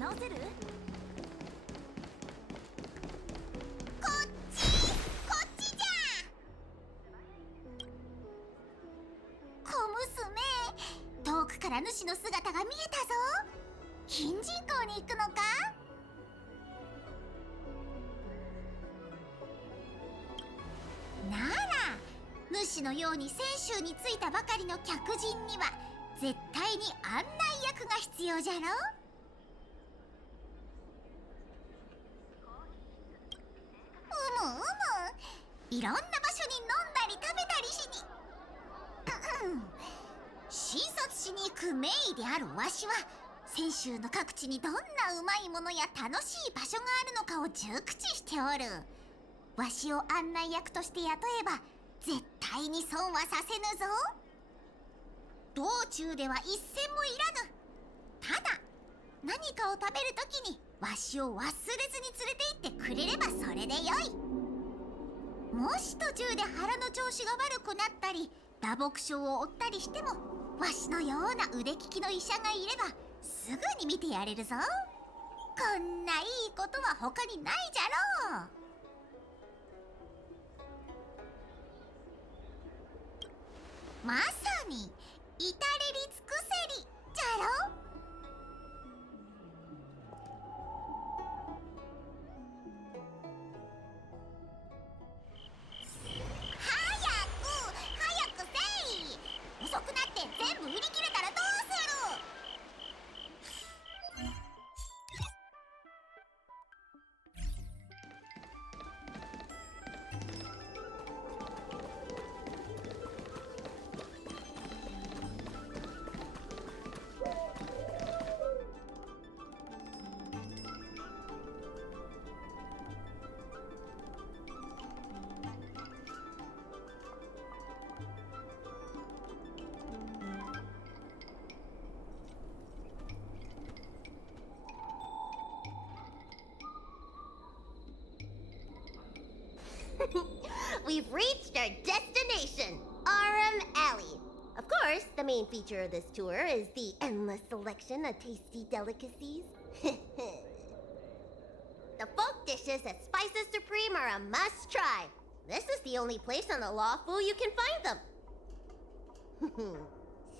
直せる？こっちじゃ。小娘、遠くから主の姿が見えたぞ。金人港に行くのか？なら主のように泉州に着いたばかりの客人には絶対に案内役が必要じゃろ。いろんな場所に飲んだり食べたりしに診察しに行く名医であるわしは泉州の各地にどんなうまいものや楽しい場所があるのかを熟知しておる。わしを案内役として雇えば絶対に損はさせぬぞ。道中では一銭もいらぬ。ただ何かを食べるときにわしを忘れずに連れて行ってくれればそれでよい。もし途中で腹の調子が悪くなったり打撲傷を負ったりしてもわしのような腕利きの医者がいればすぐに見てやれるぞ。こんないいことは他にないじゃろう。まさに至れり尽くせりじゃろ。早くせい。遅くなって全部売り切れたらどうする。We've reached our destination, Aurum Alley. Of course, the main feature of this tour is the endless selection of tasty delicacies. The folk dishes at Spices Supreme are a must-try. This is the only place on the Lawfu you can find them.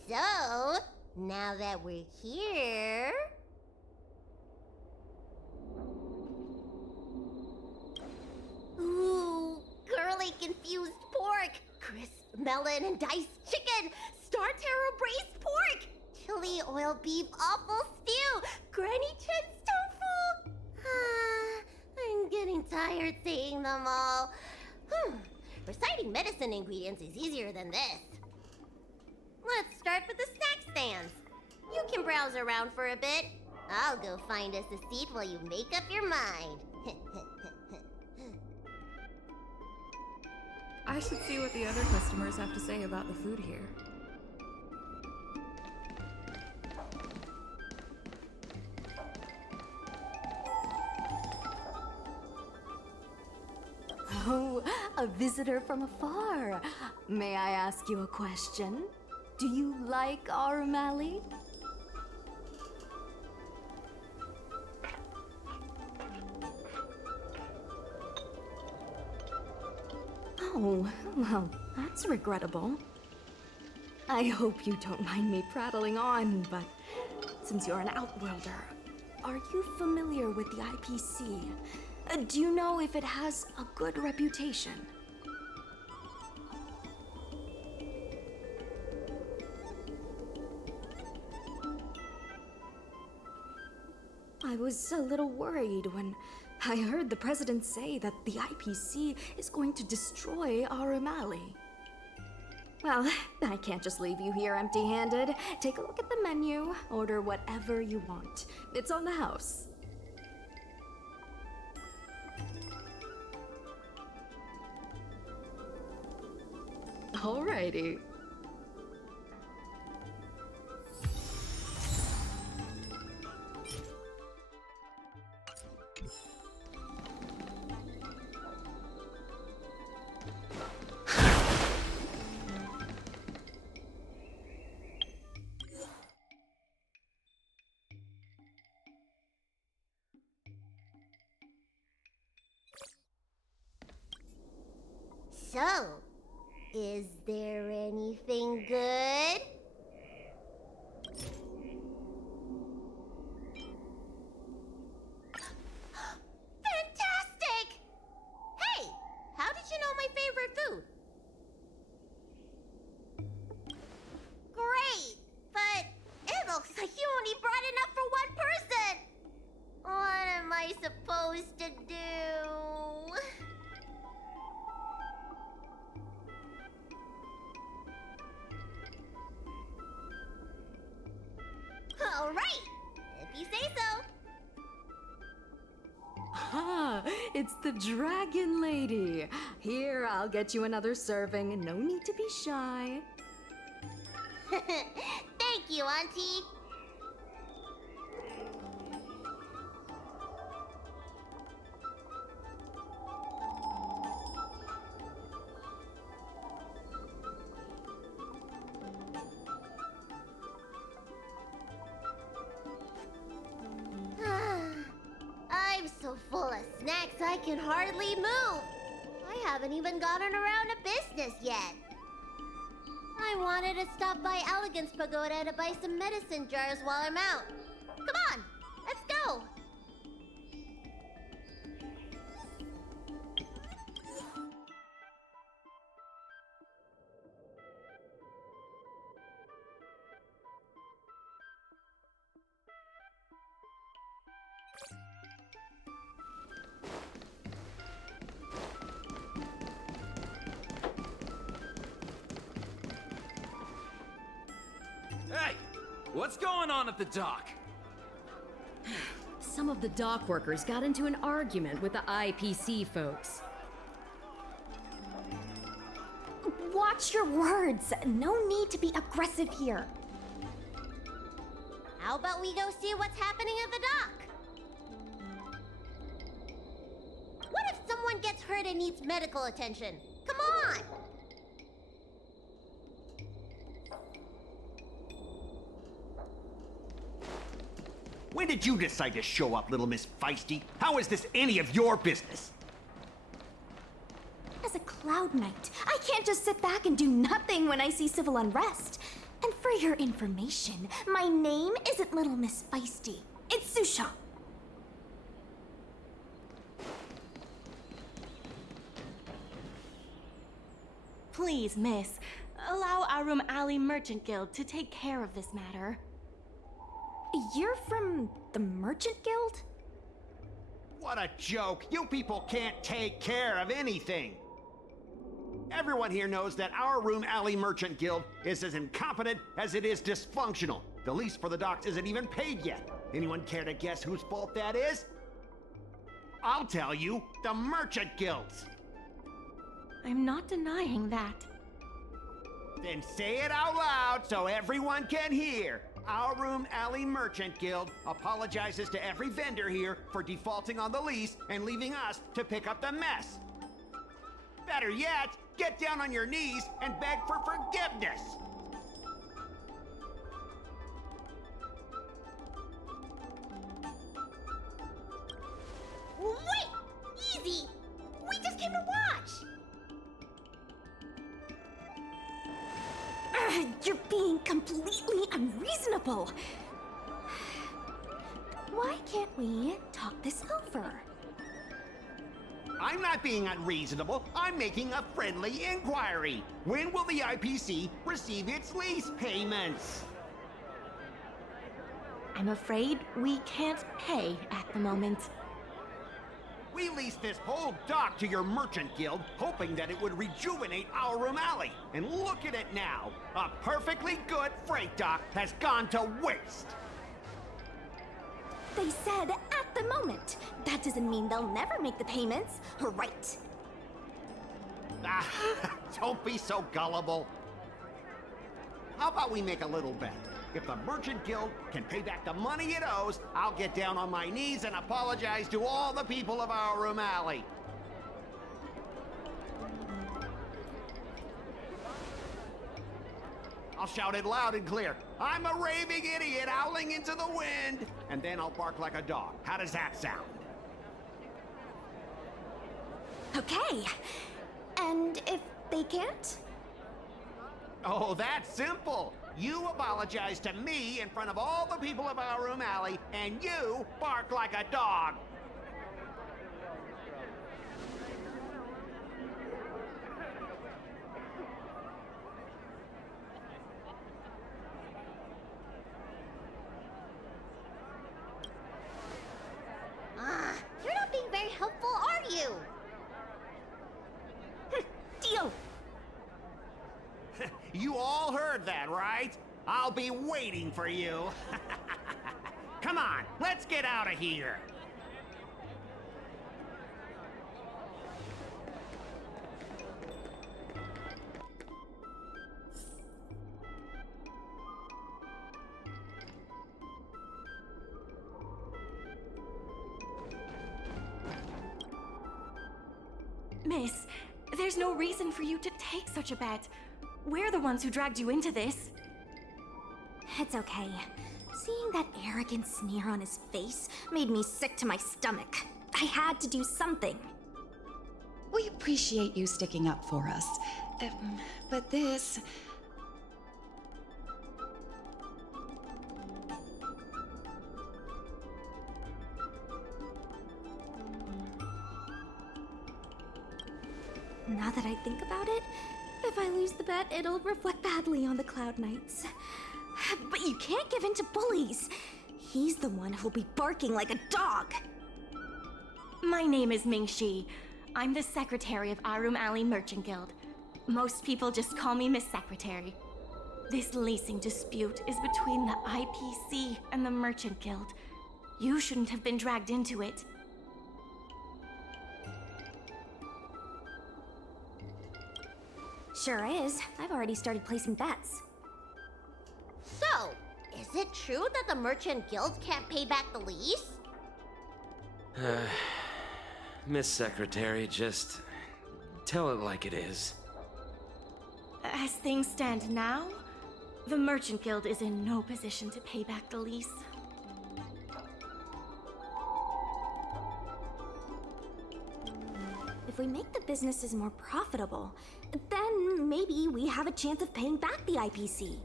So, now that we're here... Ooh, curly confused pork, crisp melon and diced chicken, star taro braised pork, chili oil beef awful stew, granny chen's tofu. I'm getting tired saying them all. Reciting medicine ingredients is easier than this. Let's start with the snack stands. You can browse around for a bit. I'll go find us a seat while you make up your mind. I should see what the other customers have to say about the food here. Oh, a visitor from afar. May I ask you a question? Do you like Aurum Alley? Oh, well, that's regrettable. I hope you don't mind me prattling on, but since you're an outworlder, are you familiar with the IPC? Do you know if it has a good reputation? I was a little worried when I heard the president say that the IPC is going to destroy Aurum Alley. Well, I can't just leave you here empty-handed. Take a look at the menu, order whatever you want. It's on the house. Alrighty. So, is there anything good? Fantastic! Hey, how did you know my favorite food? Great, but it looks like you only brought enough for one person. What am I supposed to do? All right, if you say so. Ah, it's the Dragon Lady. Here, I'll get you another serving. No need to be shy. Thank you, Auntie. I'm so full of snacks I can hardly move. I haven't even gotten around to business yet. I wanted to stop by Elegance Pagoda to buy some medicine jars while I'm out. Come on, let's go. Hey! What's going on at the dock? Some of the dock workers got into an argument with the IPC folks. Watch your words. No need to be aggressive here. How about we go see what's happening at the dock? What if someone gets hurt and needs medical attention? Come on! When did you decide to show up, little Miss Feisty? How is this any of your business? As a Cloud Knight, I can't just sit back and do nothing when I see civil unrest. And for your information, my name isn't Little Miss Feisty. It's Susha. Please, miss, allow Aurum Alley Merchant Guild to take care of this matter. You're from the Merchant Guild? What a joke! You people can't take care of anything! Everyone here knows that our Room Alley Merchant Guild is as incompetent as it is dysfunctional. The lease for the docks isn't even paid yet. Anyone care to guess whose fault that is? I'll tell you, the Merchant Guild's! I'm not denying that. Then say it out loud so everyone can hear. Our Room Alley Merchant Guild apologizes to every vendor here for defaulting on the lease and leaving us to pick up the mess. Better yet, get down on your knees and beg for forgiveness. Wait! Easy! We just came to watch! You're being completely unreasonable. Why can't we talk this over? I'm not being unreasonable. I'm making a friendly inquiry. When will the IPC receive its lease payments? I'm afraid we can't pay at the moment. We leased this whole dock to your merchant guild, hoping that it would rejuvenate our Room Alley. And look at it now. A perfectly good freight dock has gone to waste. They said at the moment. That doesn't mean they'll never make the payments, right? Ah, don't be so gullible. How about we make a little bet? If the Merchant Guild can pay back the money it owes, I'll get down on my knees and apologize to all the people of our Room Alley. I'll shout it loud and clear. I'm a raving idiot howling into the wind. And then I'll bark like a dog. How does that sound? Okay. And if they can't? Oh, that's simple. You apologize to me in front of all the people of Aurum Alley, and you bark like a dog. You're not being very helpful, are you? Deal! You all heard that, right? I'll be waiting for you. Come on, let's get out of here. Miss, there's no reason for you to take such a bet. We're the ones who dragged you into this. It's okay. Seeing that arrogant sneer on his face made me sick to my stomach. I had to do something. We appreciate you sticking up for us. But this... Now that I think about it, if I lose the bet, it'll reflect badly on the Cloud Knights. But you can't give in to bullies. He's the one who'll be barking like a dog. My name is Ming-Shi. I'm the secretary of Aurum Alley Merchant Guild. Most people just call me Miss Secretary. This leasing dispute is between the IPC and the Merchant Guild. You shouldn't have been dragged into it. Sure is. I've already started placing bets. So, is it true that the Merchant Guild can't pay back the lease? Miss Secretary, just tell it like it is. As things stand now, the Merchant Guild is in no position to pay back the lease. If we make the businesses more profitable, then maybe we have a chance of paying back the IPC.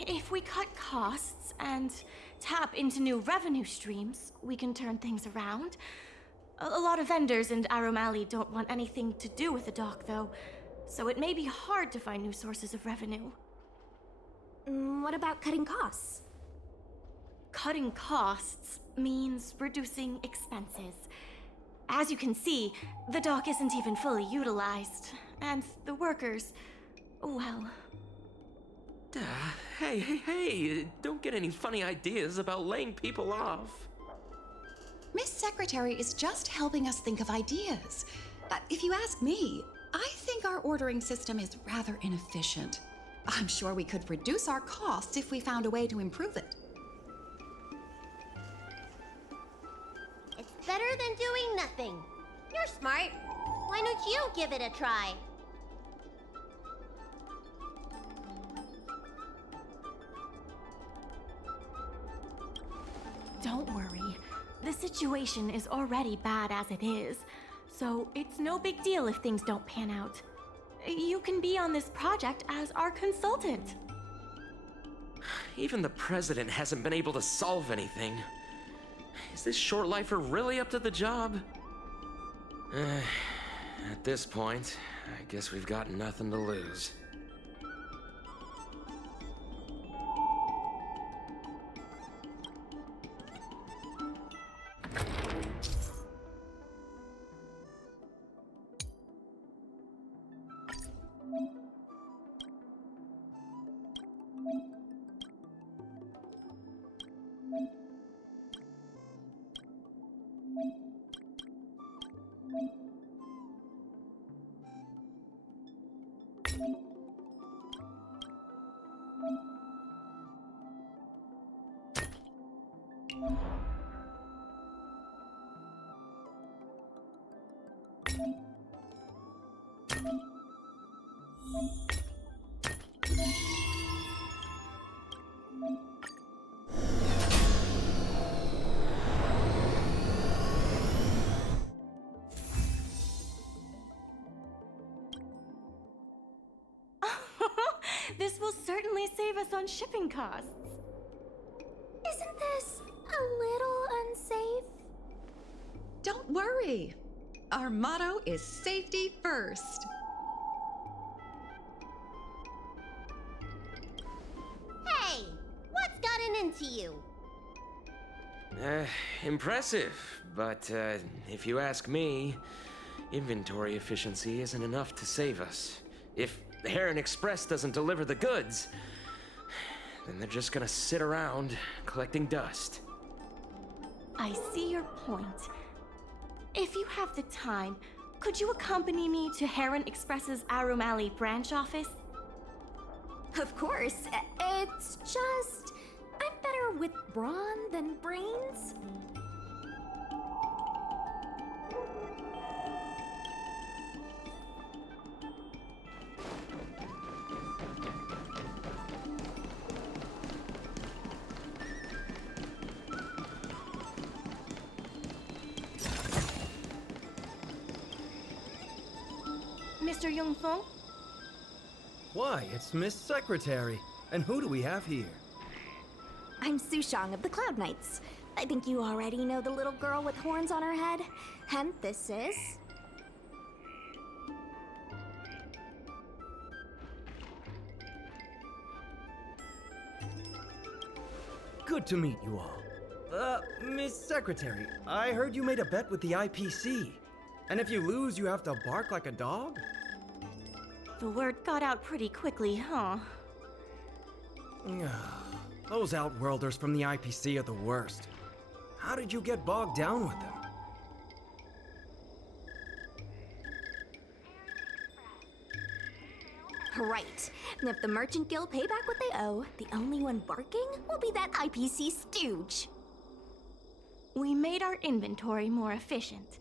If we cut costs and tap into new revenue streams, we can turn things around. A lot of vendors in Aurum Alley don't want anything to do with the dock, though, so it may be hard to find new sources of revenue. What about cutting costs? Cutting costs means reducing expenses. As you can see, the dock isn't even fully utilized, and the workers, well... Hey, don't get any funny ideas about laying people off. Miss Secretary is just helping us think of ideas. If you ask me, I think our ordering system is rather inefficient. I'm sure we could reduce our costs if we found a way to improve it. It's better than doing nothing. You're smart. Why don't you give it a try? Don't worry. The situation is already bad as it is, so it's no big deal if things don't pan out. You can be on this project as our consultant. Even the president hasn't been able to solve anything. Is this short lifer really up to the job? At this point, I guess we've got nothing to lose. This will certainly save us on shipping costs. Isn't this a little unsafe? Don't worry. Our motto is safety first. Hey, what's gotten into you? Impressive, but if you ask me, inventory efficiency isn't enough to save us. If Heron Express doesn't deliver the goods, then they're just gonna sit around collecting dust. I see your point. If you have the time, could you accompany me to Heron Express's Aurum Alley branch office? Of course. It's just I'm better with brawn than brains. Mr. Yongfeng? Why, it's Miss Secretary. And who do we have here? I'm Sushang of the Cloud Knights. I think you already know the little girl with horns on her head. And this is... Good to meet you all. Miss Secretary, I heard you made a bet with the IPC. And if you lose, you have to bark like a dog? The word got out pretty quickly, huh? Those Outworlders from the IPC are the worst. How did you get bogged down with them? Right. And if the Merchant Guild pay back what they owe, the only one barking will be that IPC stooge. We made our inventory more efficient,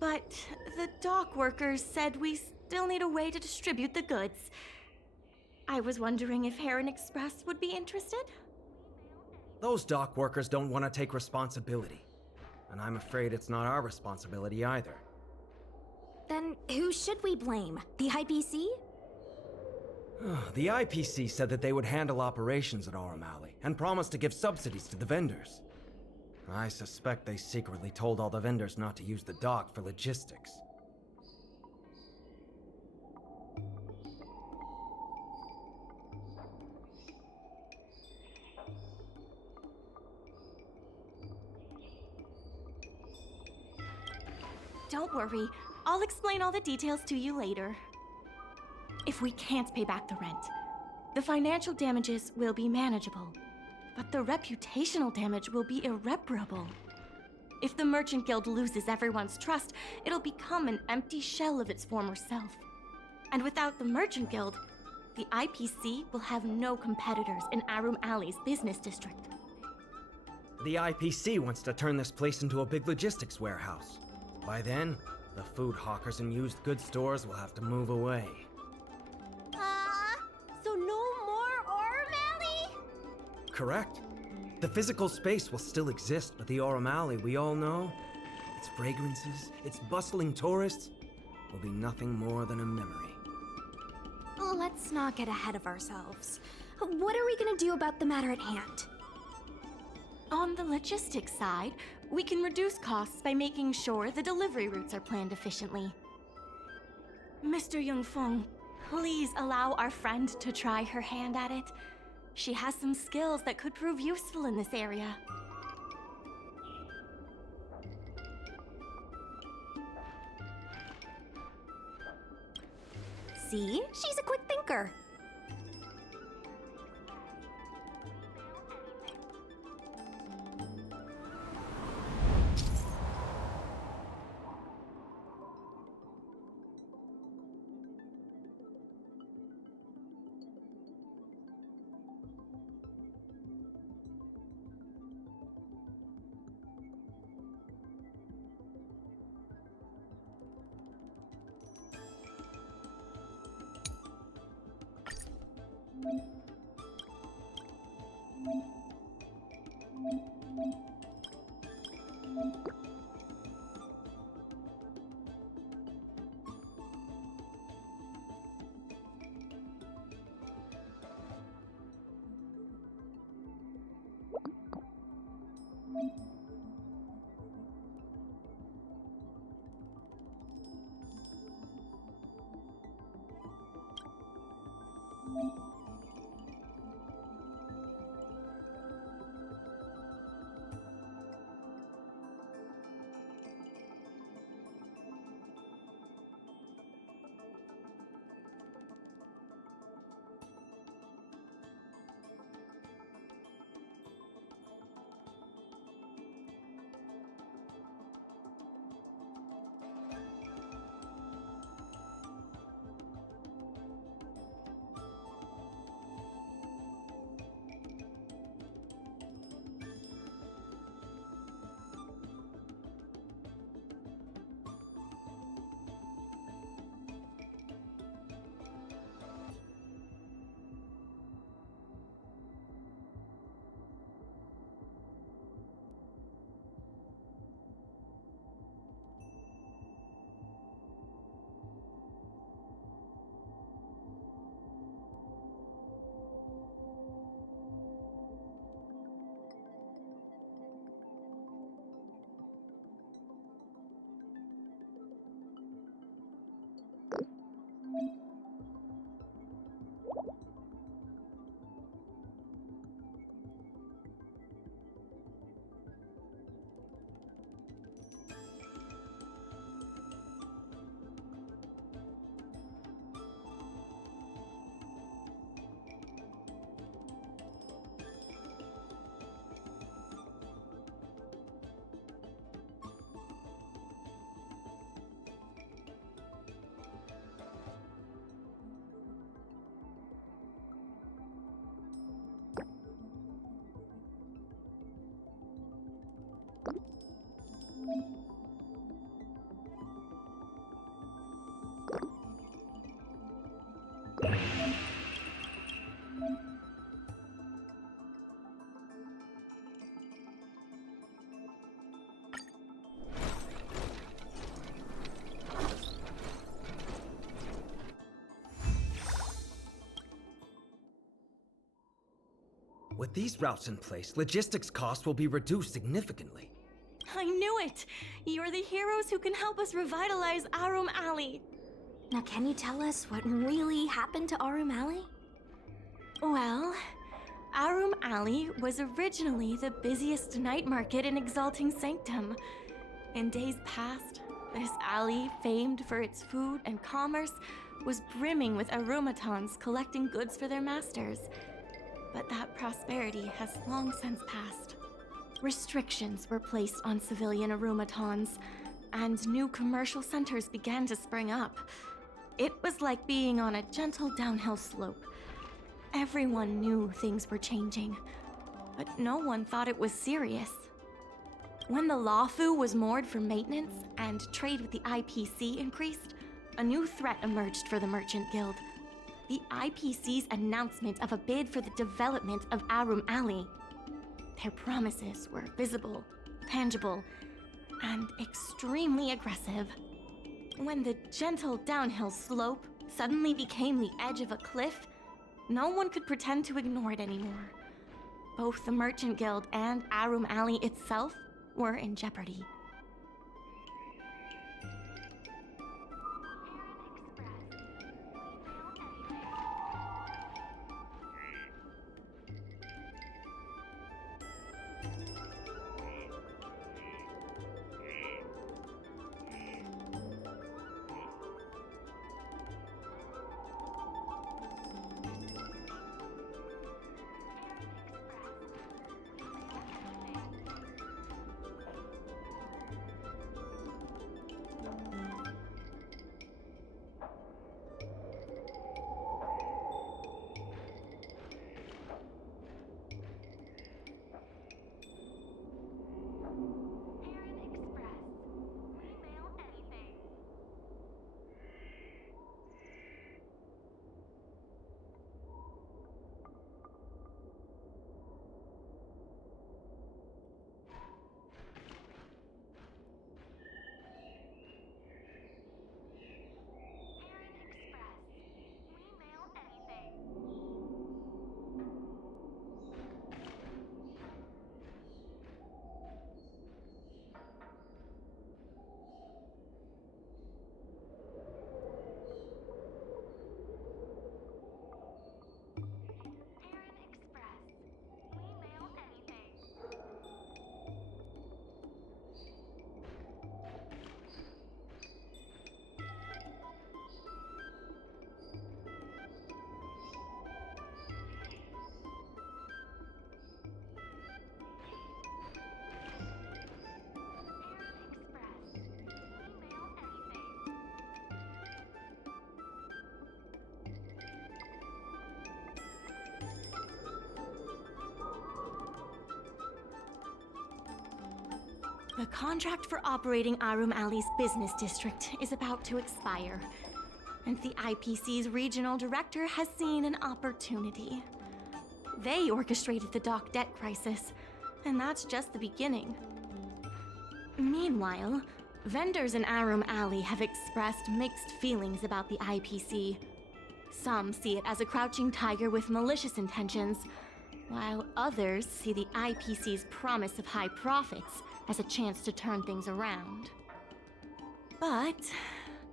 but the dock workers said we still need a way to distribute the goods. I was wondering if Heron Express would be interested? Those dock workers don't want to take responsibility. And I'm afraid it's not our responsibility either. Then who should we blame? The IPC? The IPC said that they would handle operations at Aurum Alley and promised to give subsidies to the vendors. I suspect they secretly told all the vendors not to use the dock for logistics. Don't worry, I'll explain all the details to you later. If we can't pay back the rent, the financial damages will be manageable, but the reputational damage will be irreparable. If the Merchant Guild loses everyone's trust, it'll become an empty shell of its former self. And without the Merchant Guild, the IPC will have no competitors in Aurum Alley's business district. The IPC wants to turn this place into a big logistics warehouse. By then, the food hawkers and used goods stores will have to move away. So no more Aurum Alley? Correct. The physical space will still exist, but the Aurum Alley we all know, its fragrances, its bustling tourists, will be nothing more than a memory. Let's not get ahead of ourselves. What are we gonna do about the matter at hand? On the logistics side, we can reduce costs by making sure the delivery routes are planned efficiently. Mr. Yongfeng, please allow our friend to try her hand at it. She has some skills that could prove useful in this area. See? She's a quick thinker. With these routes in place, logistics costs will be reduced significantly. I knew it! You're the heroes who can help us revitalize Aurum Alley. Now, can you tell us what really happened to Aurum Alley? Well, Aurum Alley was originally the busiest night market in Exalting Sanctum. In days past, this alley, famed for its food and commerce, was brimming with aromatons collecting goods for their masters. But that prosperity has long since passed. Restrictions were placed on civilian aromatons, and new commercial centers began to spring up. It was like being on a gentle downhill slope. Everyone knew things were changing, but no one thought it was serious. When the Lawfu was moored for maintenance and trade with the IPC increased, a new threat emerged for the Merchant Guild. The IPC's announcement of a bid for the development of Aurum Alley. Their promises were visible, tangible, and extremely aggressive. When the gentle downhill slope suddenly became the edge of a cliff, no one could pretend to ignore it anymore. Both the Merchant Guild and Aurum Alley itself were in jeopardy. The contract for operating Aurum Alley's business district is about to expire, and the IPC's regional director has seen an opportunity. They orchestrated the dock debt crisis, and that's just the beginning. Meanwhile, vendors in Aurum Alley have expressed mixed feelings about the IPC. Some see it as a crouching tiger with malicious intentions, while others see the IPC's promise of high profits as a chance to turn things around. But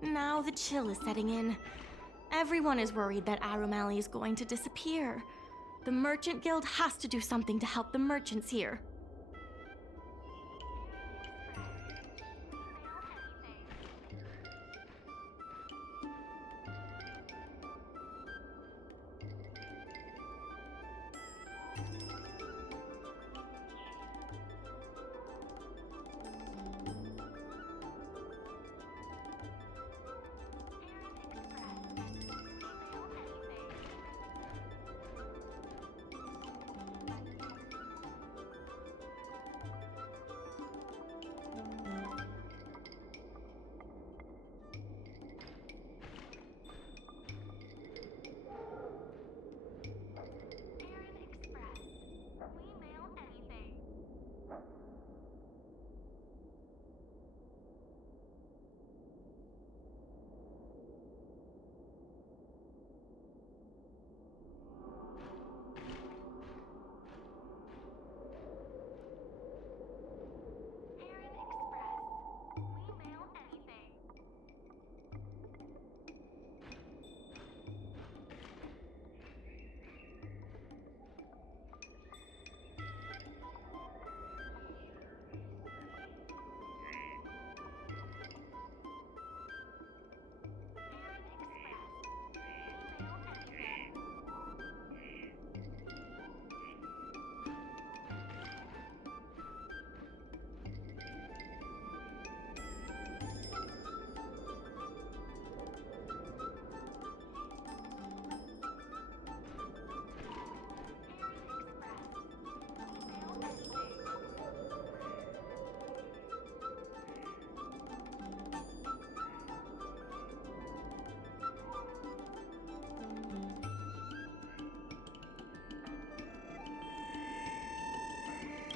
now the chill is setting in. Everyone is worried that Aurum Alley is going to disappear. The Merchant Guild has to do something to help the merchants here.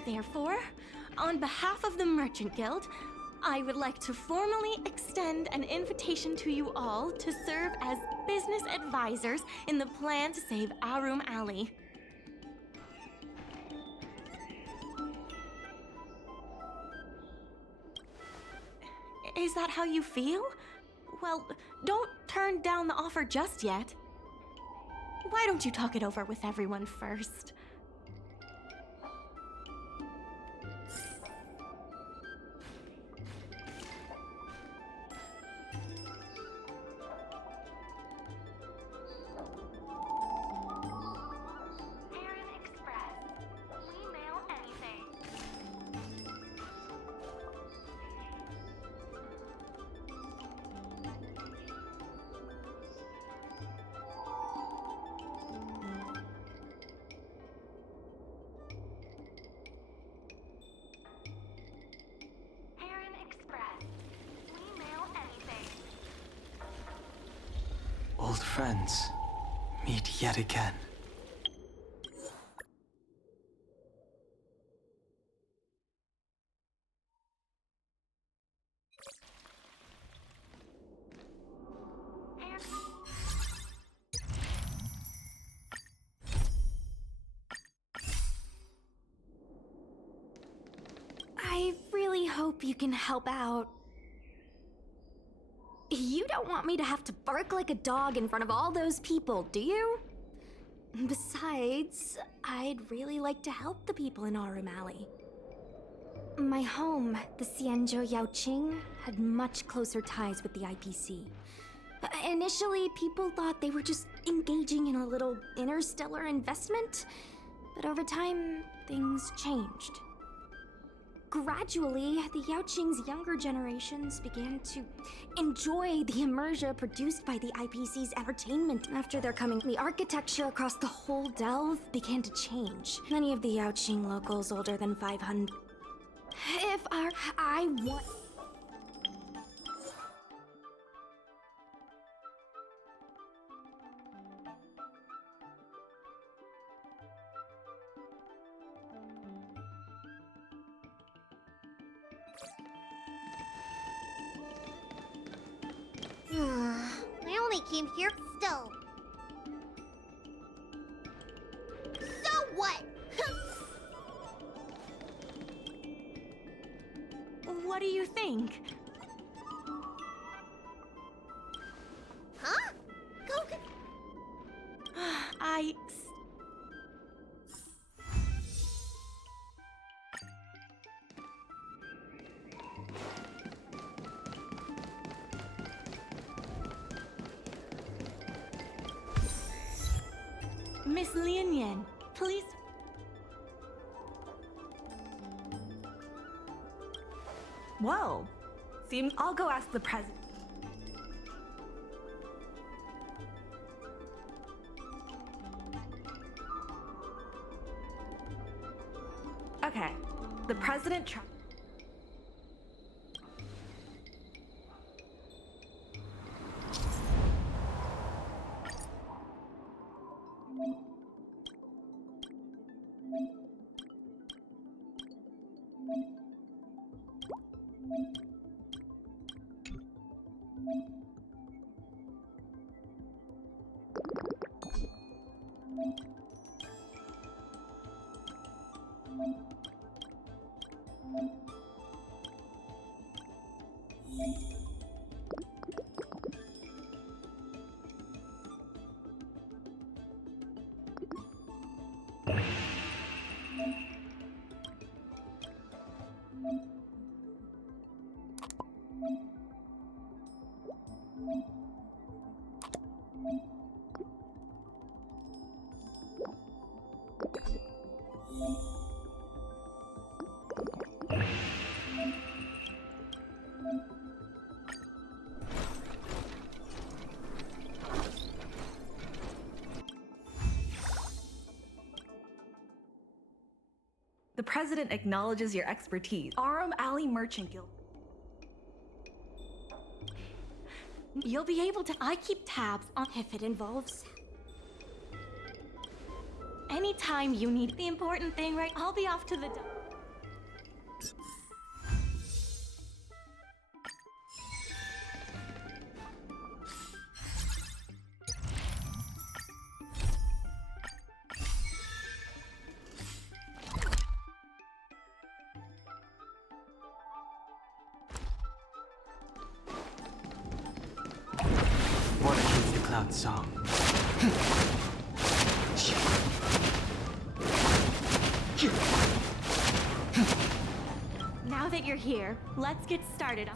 Therefore, on behalf of the Merchant Guild, I would like to formally extend an invitation to you all to serve as business advisors in the plan to save Aurum Alley. Is that how you feel? Well, don't turn down the offer just yet. Why don't you talk it over with everyone first? Old friends, meet yet again. I really hope you can help out. You don't want me to have to bark like a dog in front of all those people, do you? Besides, I'd really like to help the people in Aurum Alley. My home, the Xianzhou Yaoqing, had much closer ties with the IPC. Initially, people thought they were just engaging in a little interstellar investment, but over time, things changed. Gradually, the Yaoqing's younger generations began to enjoy the immersion produced by the IPC's entertainment. After their coming, the architecture across the whole delve began to change. Many of the Yaoqing locals older than 500. If I want... I only came here still. So what? What do you think? Huh? Go Miss Lian Yan, please. Well, seems I'll go ask the president. Okay, the president The president acknowledges your expertise. Aurum Alley Merchant Guild. You'll be able to. I keep tabs on if it involves. Anytime you need the important thing, right? I'll be off to the. What a Keith the Cloud song. Now that you're here, let's get started.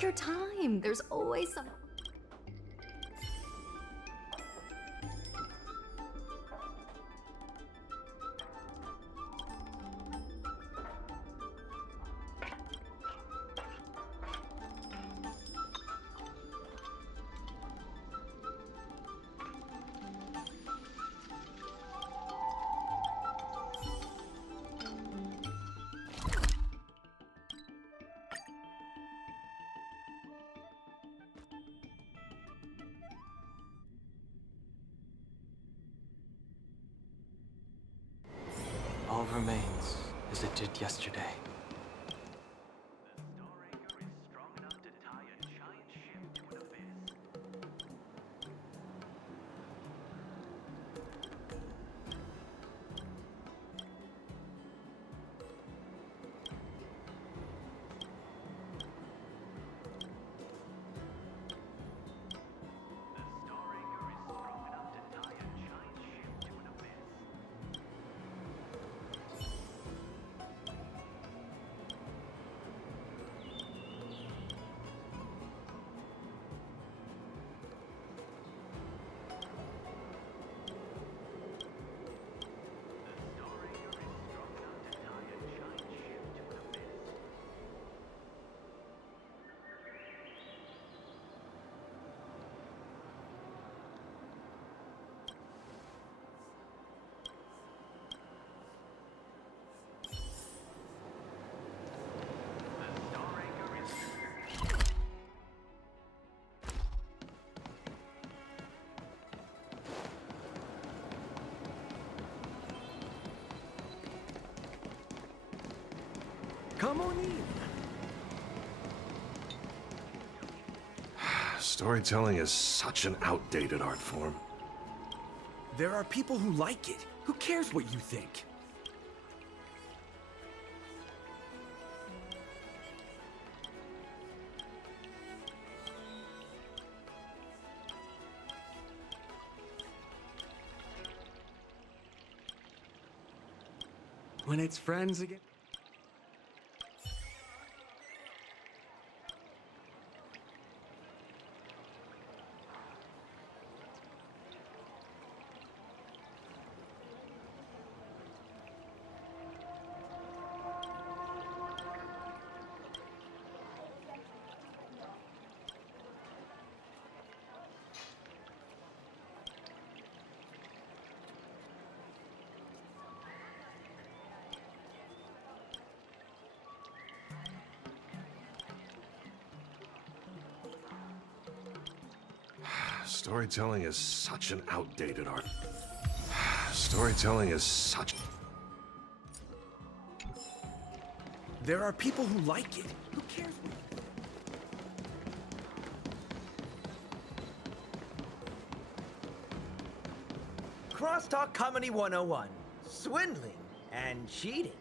Take your time. There's always some. All remains as it did yesterday. Come on in. Storytelling is such an outdated art form. There are people who like it. Who cares what you think? When it's friends again. Storytelling is such an outdated art. Storytelling is such. There are people who like it. Who cares what you think? Crosstalk Comedy 101. Swindling and cheating.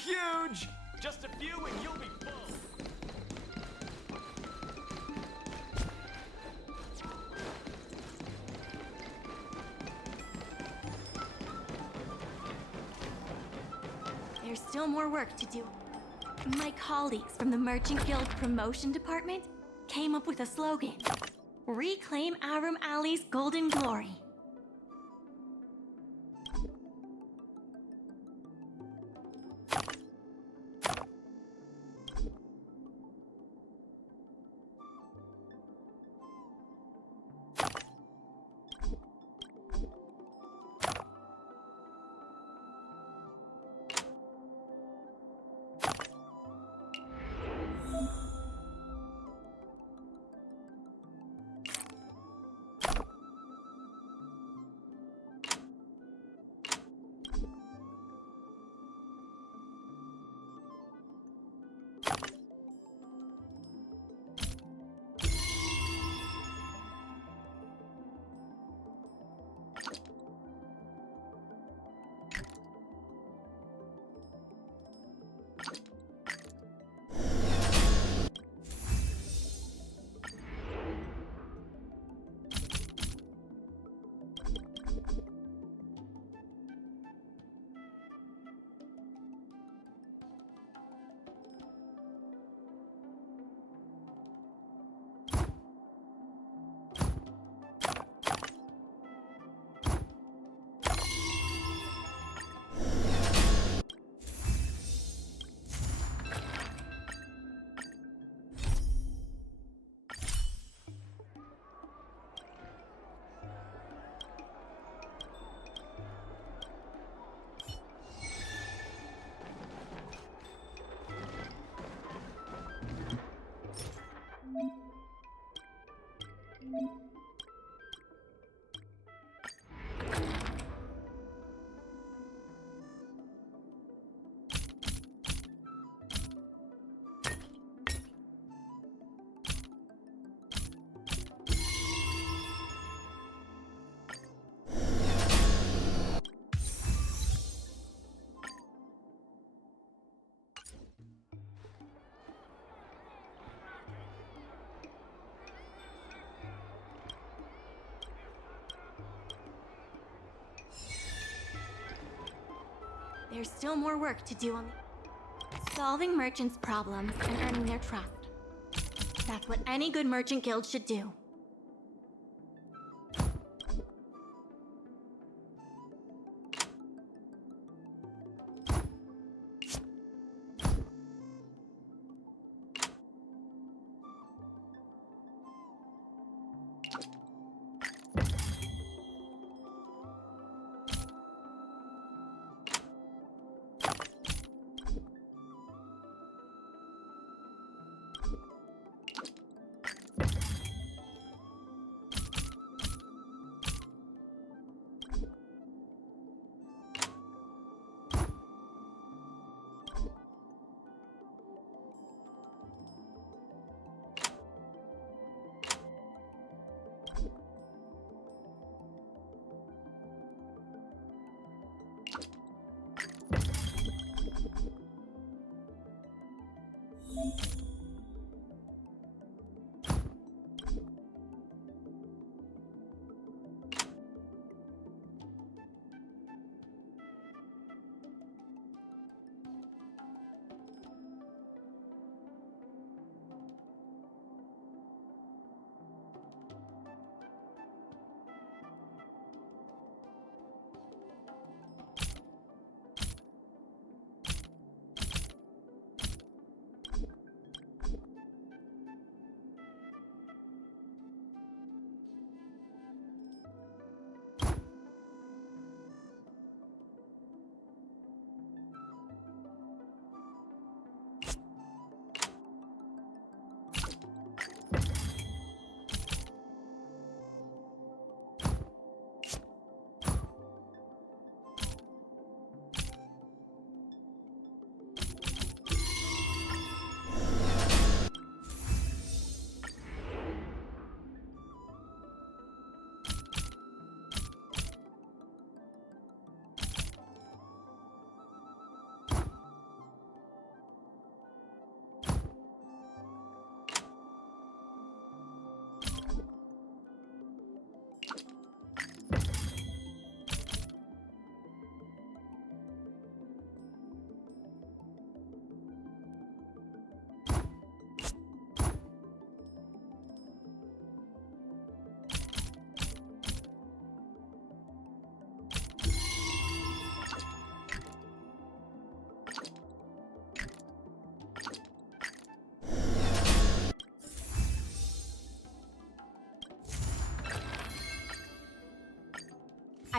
huge! Just a few and you'll be full. There's still more work to do. My colleagues from the Merchant Guild Promotion Department came up with a slogan. Reclaim Aurum Alley's golden glory. There's still more work to do on solving merchants' problems and earning their trust. That's what any good merchant guild should do.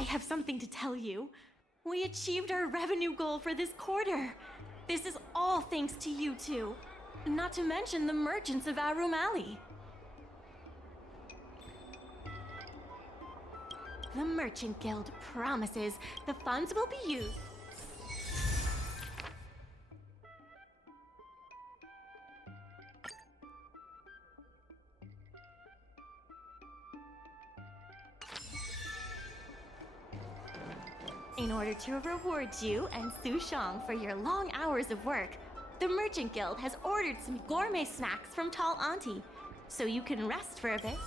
I have something to tell you. We achieved our revenue goal for this quarter. This is all thanks to you two. Not to mention the merchants of Aurum Alley. The Merchant Guild promises the funds will be used. In order to reward you and Su Shang for your long hours of work, the Merchant Guild has ordered some gourmet snacks from Tall Auntie, so you can rest for a bit.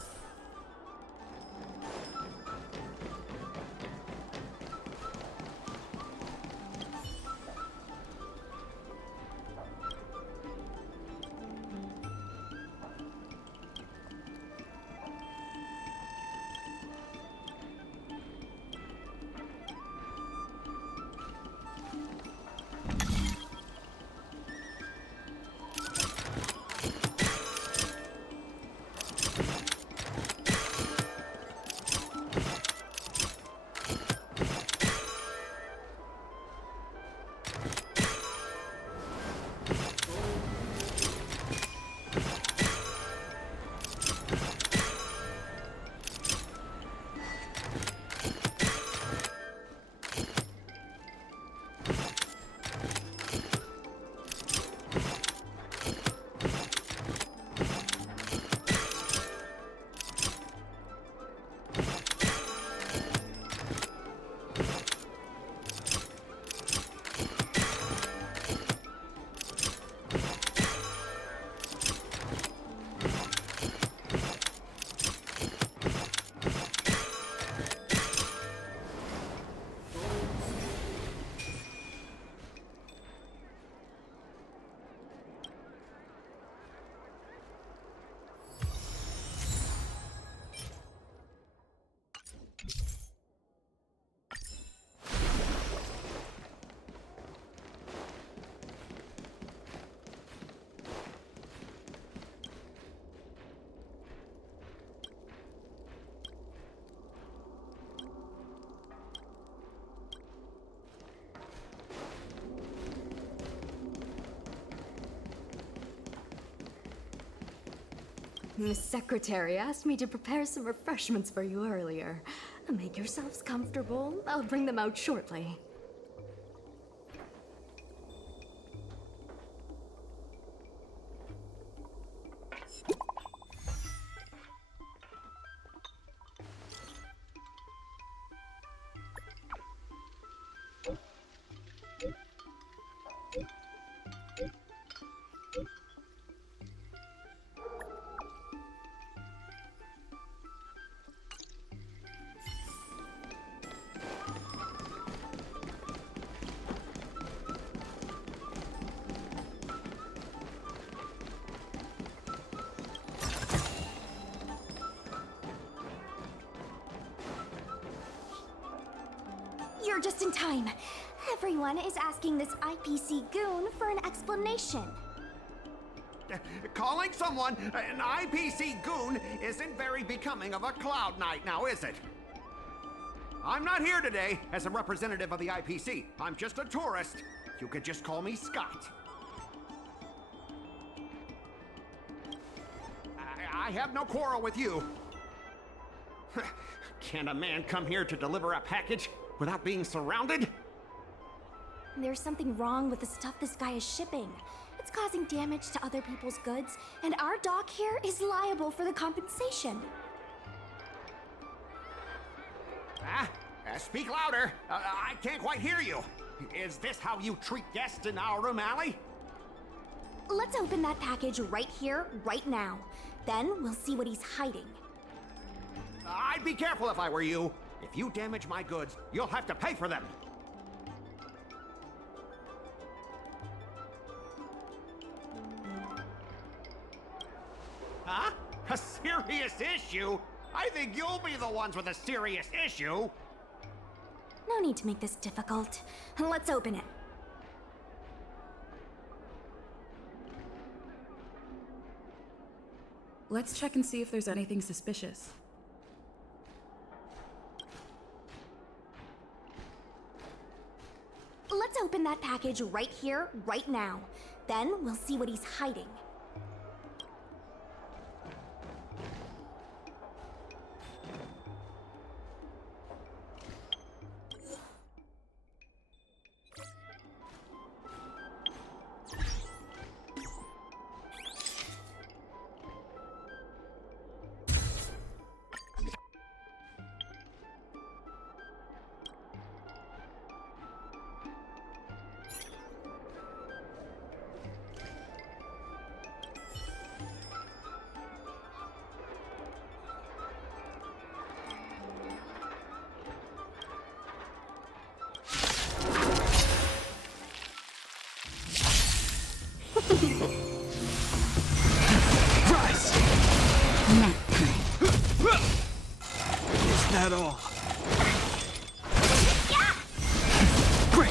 Miss Secretary asked me to prepare some refreshments for you earlier. Make yourselves comfortable. I'll bring them out shortly. You're just in time. Everyone is asking this IPC goon for an explanation. Calling someone an IPC goon isn't very becoming of a Cloud Knight now, is it? I'm not here today as a representative of the IPC. I'm just a tourist. You could just call me Scott. I have no quarrel with you. Can a man come here to deliver a package without being surrounded? There's something wrong with the stuff this guy is shipping. It's causing damage to other people's goods, and our dock here is liable for the compensation. Speak louder. I can't quite hear you. Is this how you treat guests in Aurum Alley? Let's open that package right here, right now. Then we'll see what he's hiding. I'd be careful if I were you. If you damage my goods, you'll have to pay for them. Huh? A serious issue? I think you'll be the ones with a serious issue. No need to make this difficult. Let's open it. Let's check and see if there's anything suspicious. that package right here, right now. Then we'll see what he's hiding. Rise! Is that all? Break!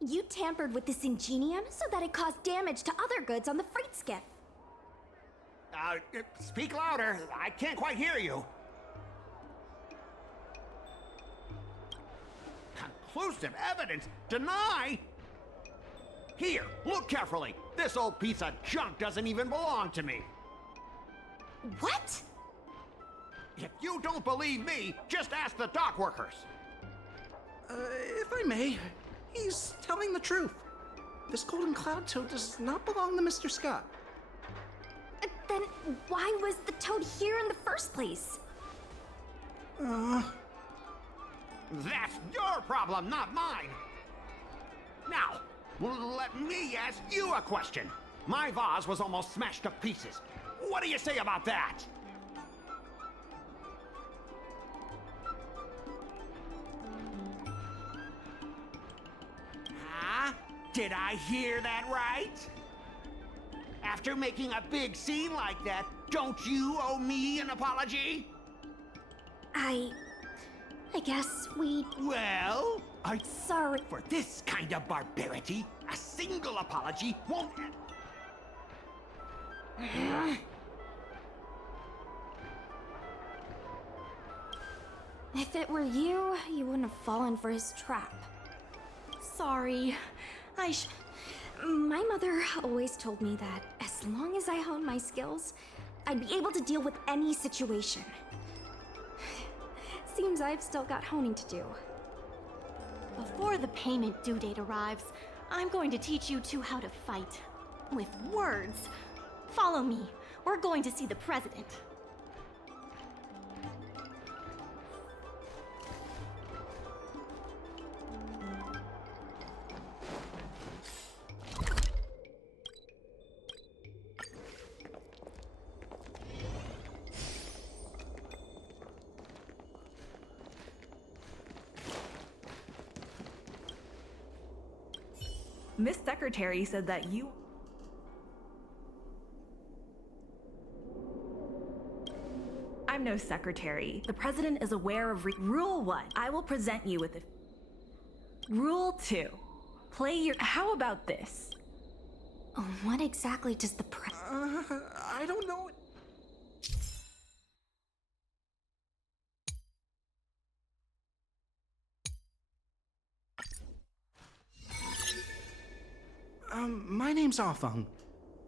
You tampered with this ingenium so that it caused damage to other goods on the freight skiff. Speak louder. I can't quite hear you. Conclusive evidence? Deny? Here, look carefully. This old piece of junk doesn't even belong to me. What? If you don't believe me, just ask the dock workers. If I may, he's telling the truth. This golden cloud toad does not belong to Mr. Scott. Then why was the toad here in the first place? That's your problem, not mine. Now, let me ask you a question. My vase was almost smashed to pieces. What do you say about that? Huh? Did I hear that right? After making a big scene like that, don't you owe me an apology? I guess we... Well, I'm sorry. For this kind of barbarity, a single apology won't... If it were you, you wouldn't have fallen for his trap. Sorry. My mother always told me that as long as I honed my skills, I'd be able to deal with any situation. Seems I've still got honing to do. Before the payment due date arrives, I'm going to teach you two how to fight. With words. Follow me. We're going to see the president. Miss Secretary said that you... I'm no secretary. The president is aware of Rule 1. I will present you with Rule 2. Play your... How about this? What exactly does the I don't know. My name's Aurum.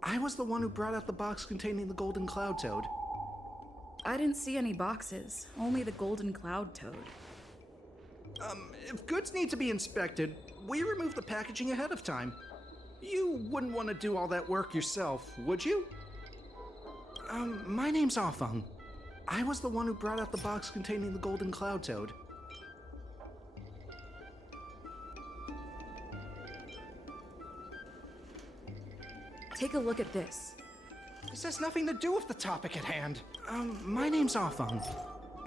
I was the one who brought out the box containing the golden cloud toad. I didn't see any boxes, only the golden cloud toad. If goods need to be inspected, we remove the packaging ahead of time. You wouldn't want to do all that work yourself, would you? My name's Aurum. I was the one who brought out the box containing the golden cloud toad. Take a look at this. This has nothing to do with the topic at hand. My name's Aurum.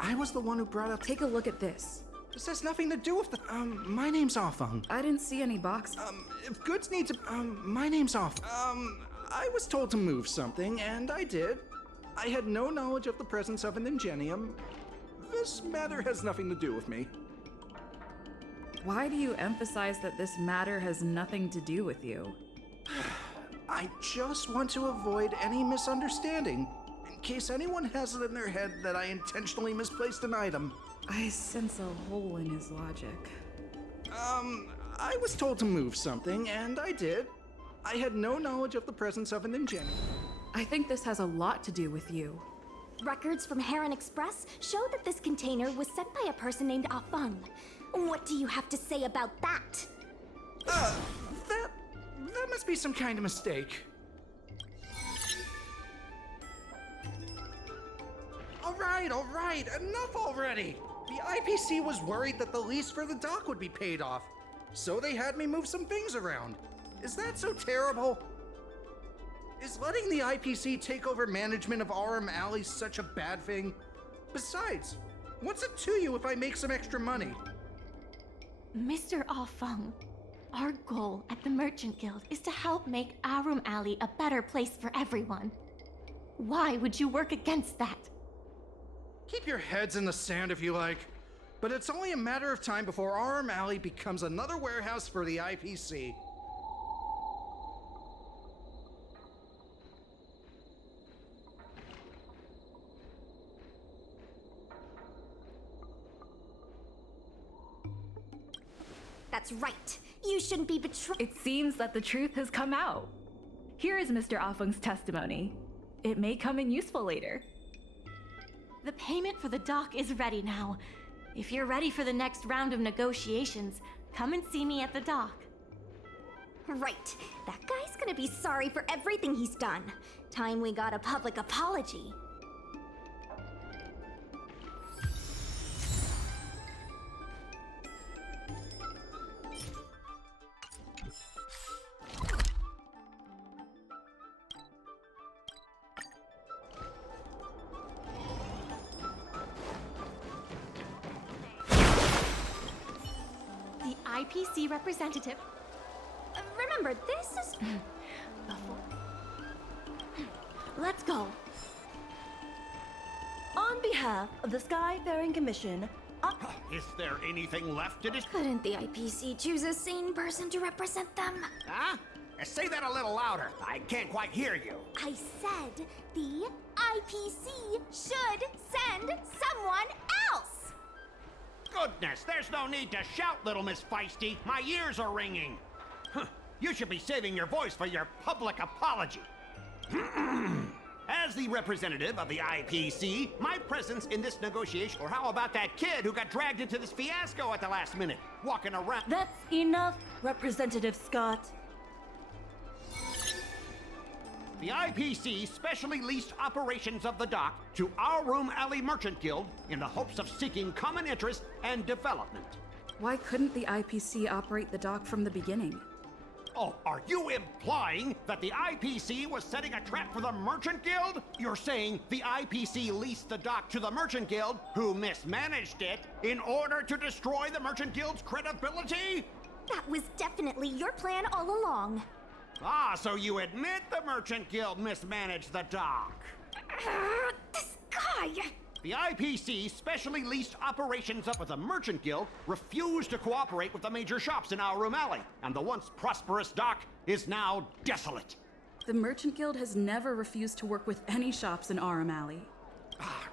I was the one who brought up... Take a look at this. This has nothing to do with the... my name's Aurum. I didn't see any boxes. If goods need to... my name's Aurum. I was told to move something, and I did. I had no knowledge of the presence of an ingenium. This matter has nothing to do with me. Why do you emphasize that this matter has nothing to do with you? I just want to avoid any misunderstanding. case anyone has it in their head that I intentionally misplaced an item. I sense a hole in his logic. I was told to move something, and I did. I had no knowledge of the presence of an ingenium. I think this has a lot to do with you. Records from Heron Express show that this container was sent by a person named Afeng. What do you have to say about that? That must be some kind of mistake. All right, enough already! The IPC was worried that the lease for the dock would be paid off, so they had me move some things around. Is that so terrible? Is letting the IPC take over management of Aurum Alley such a bad thing? Besides, what's it to you if I make some extra money? Mr. Afeng, our goal at the Merchant Guild is to help make Aurum Alley a better place for everyone. Why would you work against that? Keep your heads in the sand if you like, but it's only a matter of time before Aurum Alley becomes another warehouse for the IPC. That's right. You shouldn't be betrayed. It seems that the truth has come out. Here is Mr. Afeng's testimony. It may come in useful later. The payment for the dock is ready now. If you're ready for the next round of negotiations, come and see me at the dock. Right. That guy's gonna be sorry for everything he's done. Time we got a public apology. IPC representative. Remember, this is... Let's go. On behalf of the Skyfaring Commission, Is there anything left to discuss? Couldn't the IPC choose a sane person to represent them? Huh? Say that a little louder. I can't quite hear you. I said the IPC should send someone else! Goodness, there's no need to shout, little Miss Feisty. My ears are ringing. Huh. You should be saving your voice for your public apology. As the representative of the IPC, my presence in this negotiation, or how about that kid who got dragged into this fiasco at the last minute, walking around... That's enough, Representative Scott. The IPC specially leased operations of the dock to Aurum Alley Merchant Guild in the hopes of seeking common interest and development. Why couldn't the IPC operate the dock from the beginning? Oh, are you implying that the IPC was setting a trap for the Merchant Guild? You're saying the IPC leased the dock to the Merchant Guild, who mismanaged it, in order to destroy the Merchant Guild's credibility? That was definitely your plan all along. Ah, so you admit the Merchant Guild mismanaged the dock? This guy! The IPC specially leased operations up with the Merchant Guild refused to cooperate with the major shops in Aurum Alley, and the once prosperous dock is now desolate. The Merchant Guild has never refused to work with any shops in Aurum Alley.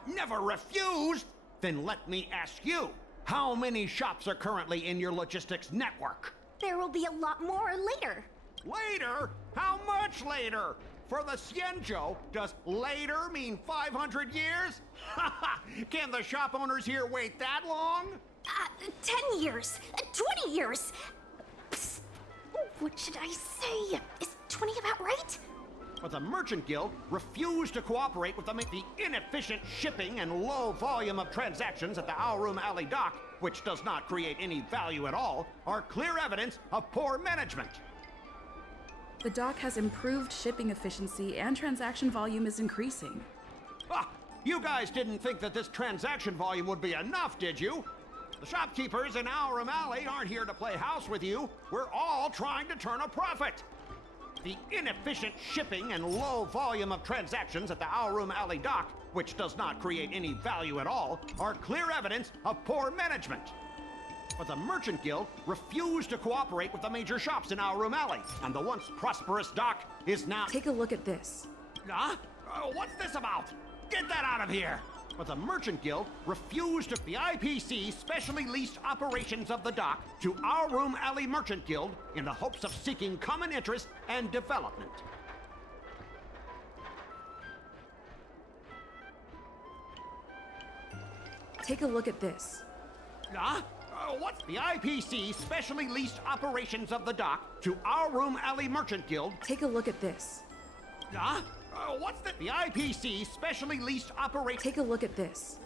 Never refused? Then let me ask you, how many shops are currently in your logistics network? There will be a lot more later. Later? How much later? For the Xianzhou, does later mean 500 years? Can the shop owners here wait that long? 10 years, 20 years. Psst. What should I say? Is 20 about right? But the Merchant Guild refused to cooperate with the inefficient shipping and low volume of transactions at the Aurum Alley dock, which does not create any value at all, are clear evidence of poor management. The dock has improved shipping efficiency and transaction volume is increasing. You guys didn't think that this transaction volume would be enough, did you? The shopkeepers in Aurum Alley aren't here to play house with you. We're all trying to turn a profit. The inefficient shipping and low volume of transactions at the Aurum Alley dock, which does not create any value at all, are clear evidence of poor management. But the Merchant Guild refused to cooperate with the major shops in Aurum Alley, and the once prosperous dock is now... Take a look at this. What's this about? Get that out of here! But the Merchant Guild refused the IPC specially leased operations of the dock to Aurum Alley Merchant Guild in the hopes of seeking common interest and development. Take a look at this. What's the IPC specially leased operations of the dock to Aurum Alley Merchant Guild? Take a look at this. What's the IPC specially leased operation? Take a look at this.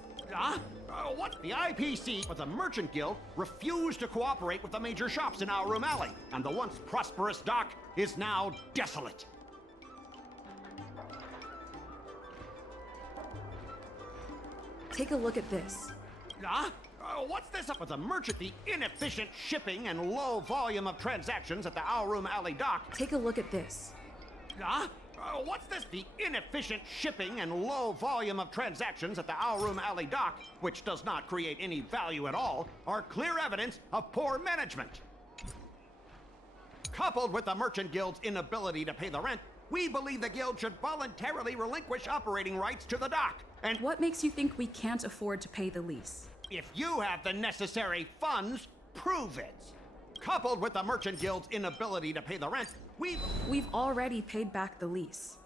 What's the IPC? But the Merchant Guild refused to cooperate with the major shops in Aurum Alley, and the once prosperous dock is now desolate. Take a look at this. What's this up with the merchant? The inefficient shipping and low volume of transactions at the Aurum Alley dock. Take a look at this. What's this? The inefficient shipping and low volume of transactions at the Aurum Alley dock, which does not create any value at all, are clear evidence of poor management. Coupled with the Merchant Guild's inability to pay the rent, we believe the guild should voluntarily relinquish operating rights to the dock. And what makes you think we can't afford to pay the lease? If you have the necessary funds, prove it. Coupled with the Merchant Guild's inability to pay the rent, we've already paid back the lease.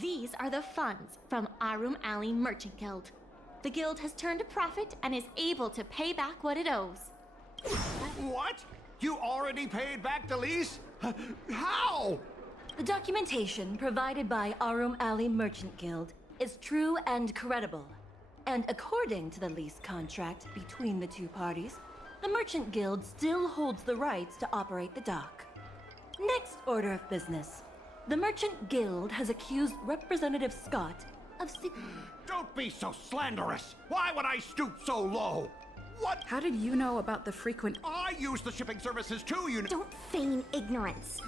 These are the funds from Aurum Alley Merchant Guild. The guild has turned a profit and is able to pay back what it owes. What? You already paid back the lease? How? The documentation provided by Aurum Alley Merchant Guild is true and credible. And according to the lease contract between the two parties, the Merchant Guild still holds the rights to operate the dock. Next order of business. The Merchant Guild has accused Representative Scott of Don't be so slanderous! Why would I stoop so low? What? How did you know about the frequent... I use the shipping services too, you know. Don't feign ignorance.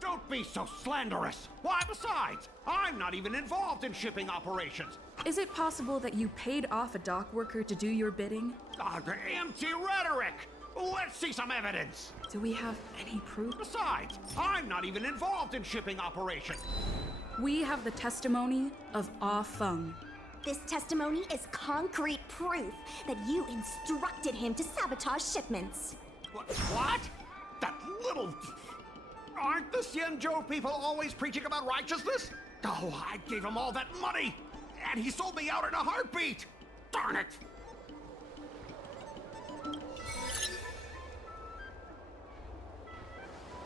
Don't be so slanderous! Why, besides, I'm not even involved in shipping operations. Is it possible that you paid off a dock worker to do your bidding? Empty rhetoric! Let's see some evidence! Do we have any proof? Besides, I'm not even involved in shipping operations. We have the testimony of Ah Feng. This testimony is concrete proof that you instructed him to sabotage shipments. What? That little... Aren't the Xianzhou people always preaching about righteousness? Oh, I gave him all that money! And he sold me out in a heartbeat! Darn it!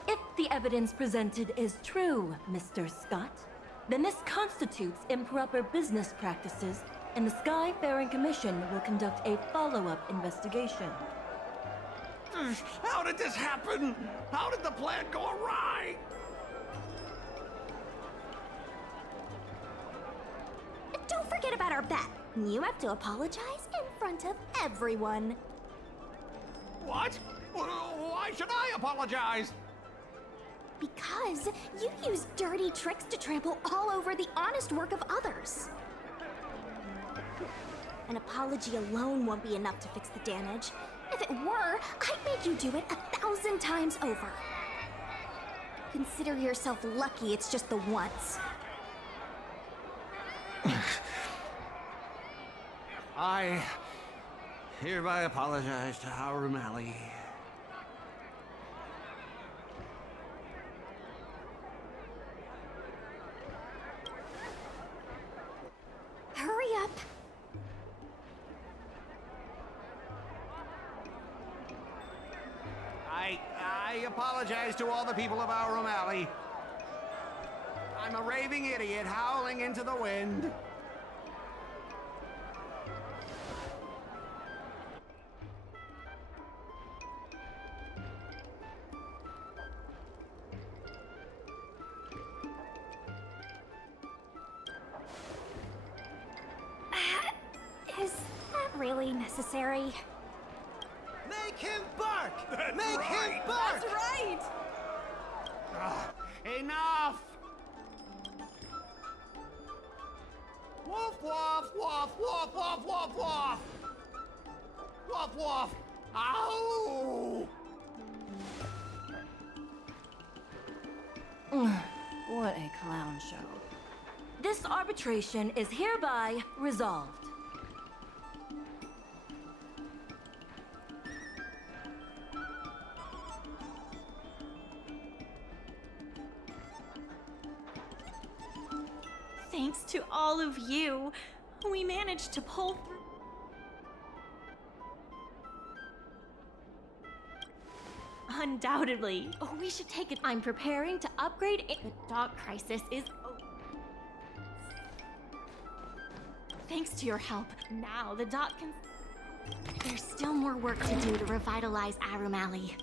If the evidence presented is true, Mr. Scott, then this constitutes improper business practices, and the Skyfaring Commission will conduct a follow-up investigation. How did this happen? How did the plan go awry? Don't forget about our bet. You have to apologize in front of everyone. What? Why should I apologize? Because you use dirty tricks to trample all over the honest work of others. An apology alone won't be enough to fix the damage. If it were, I'd make you do it 1,000 times over. Consider yourself lucky it's just the once. I hereby apologize to Aurum Alley. Hurry up. I apologize to all the people of Aurum Alley. I'm a raving idiot howling into the wind. Is that really necessary? Make him bark! That's Make right. him bark! That's right! Enough! Woof, woof, woof, woof, woof, woof, woof! Woof, woof! Ow! What a clown show. This arbitration is hereby resolved. Thanks to all of you, we managed to pull through. Undoubtedly. Oh, we should take it. I'm preparing to upgrade it. The dock crisis is over. Thanks to your help, now the dock can... There's still more work to do to revitalize Aurum Alley.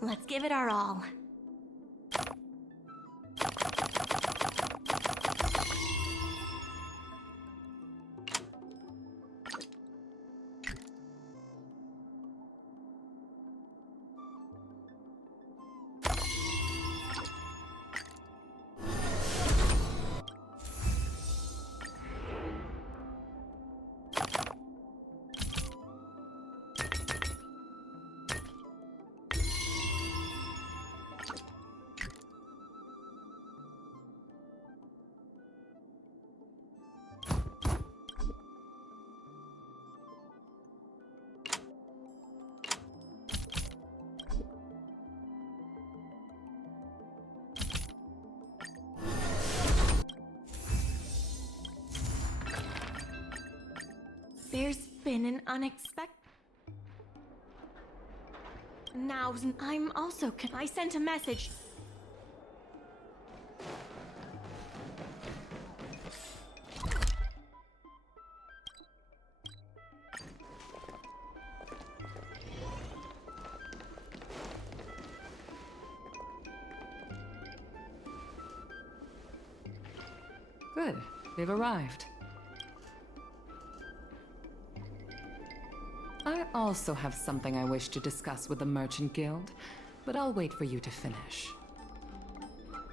Let's give it our all. There's been an unexpected... Now, I'm also... I sent a message. Good. They've arrived. I also have something I wish to discuss with the Merchant Guild, but I'll wait for you to finish.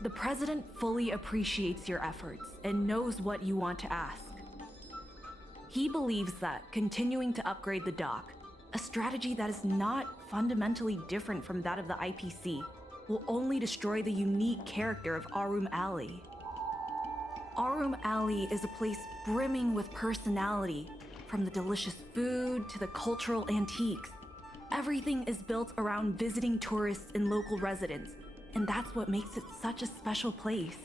The President fully appreciates your efforts and knows what you want to ask. He believes that continuing to upgrade the dock, a strategy that is not fundamentally different from that of the IPC, will only destroy the unique character of Aurum Alley. Aurum Alley is a place brimming with personality, from the delicious food to the cultural antiques. Everything is built around visiting tourists and local residents, and that's what makes it such a special place.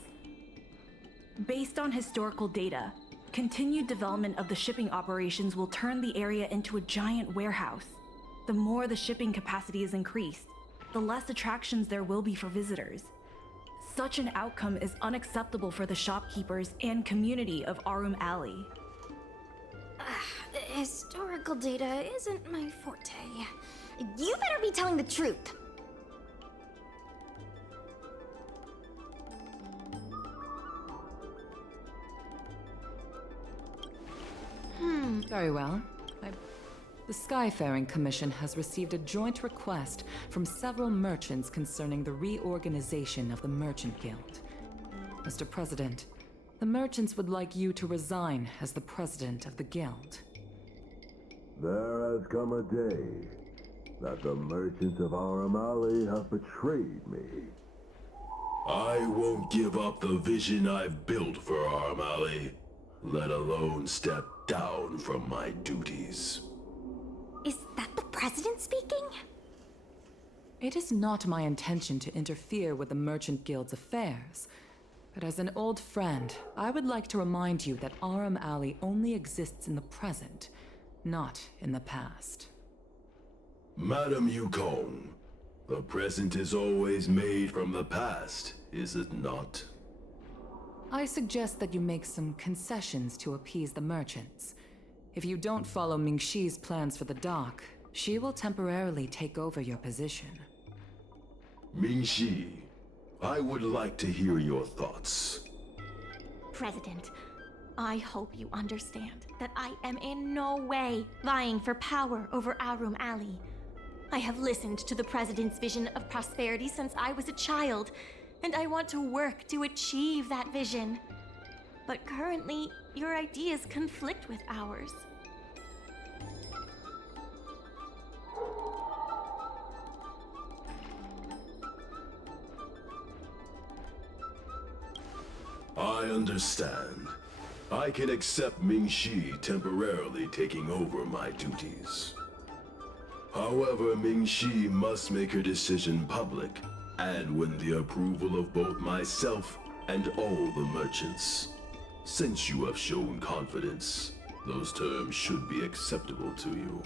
Based on historical data, continued development of the shipping operations will turn the area into a giant warehouse. The more the shipping capacity is increased, the less attractions there will be for visitors. Such an outcome is unacceptable for the shopkeepers and community of Aurum Alley. Historical data isn't my forte. You better be telling the truth. Very well. The Skyfaring Commission has received a joint request from several merchants concerning the reorganization of the Merchant Guild. Mr. President, the merchants would like you to resign as the president of the guild. There has come a day that the merchants of Aurum Alley have betrayed me. I won't give up the vision I've built for Aurum Alley, let alone step down from my duties. Is that the president speaking? It is not my intention to interfere with the Merchant Guild's affairs, but as an old friend, I would like to remind you that Aurum Alley only exists in the present, not in the past. Madam Yukong, the present is always made from the past, is it not? I suggest that you make some concessions to appease the merchants. If you don't follow Mingxi's plans for the dock, she will temporarily take over your position. Mingxi, I would like to hear your thoughts. President, I hope you understand that I am in no way vying for power over Aurum Alley. I have listened to the President's vision of prosperity since I was a child, and I want to work to achieve that vision. But currently, your ideas conflict with ours. I understand. I can accept Ming-Shi temporarily taking over my duties. However, Ming-Shi must make her decision public and win the approval of both myself and all the merchants. Since you have shown confidence, those terms should be acceptable to you.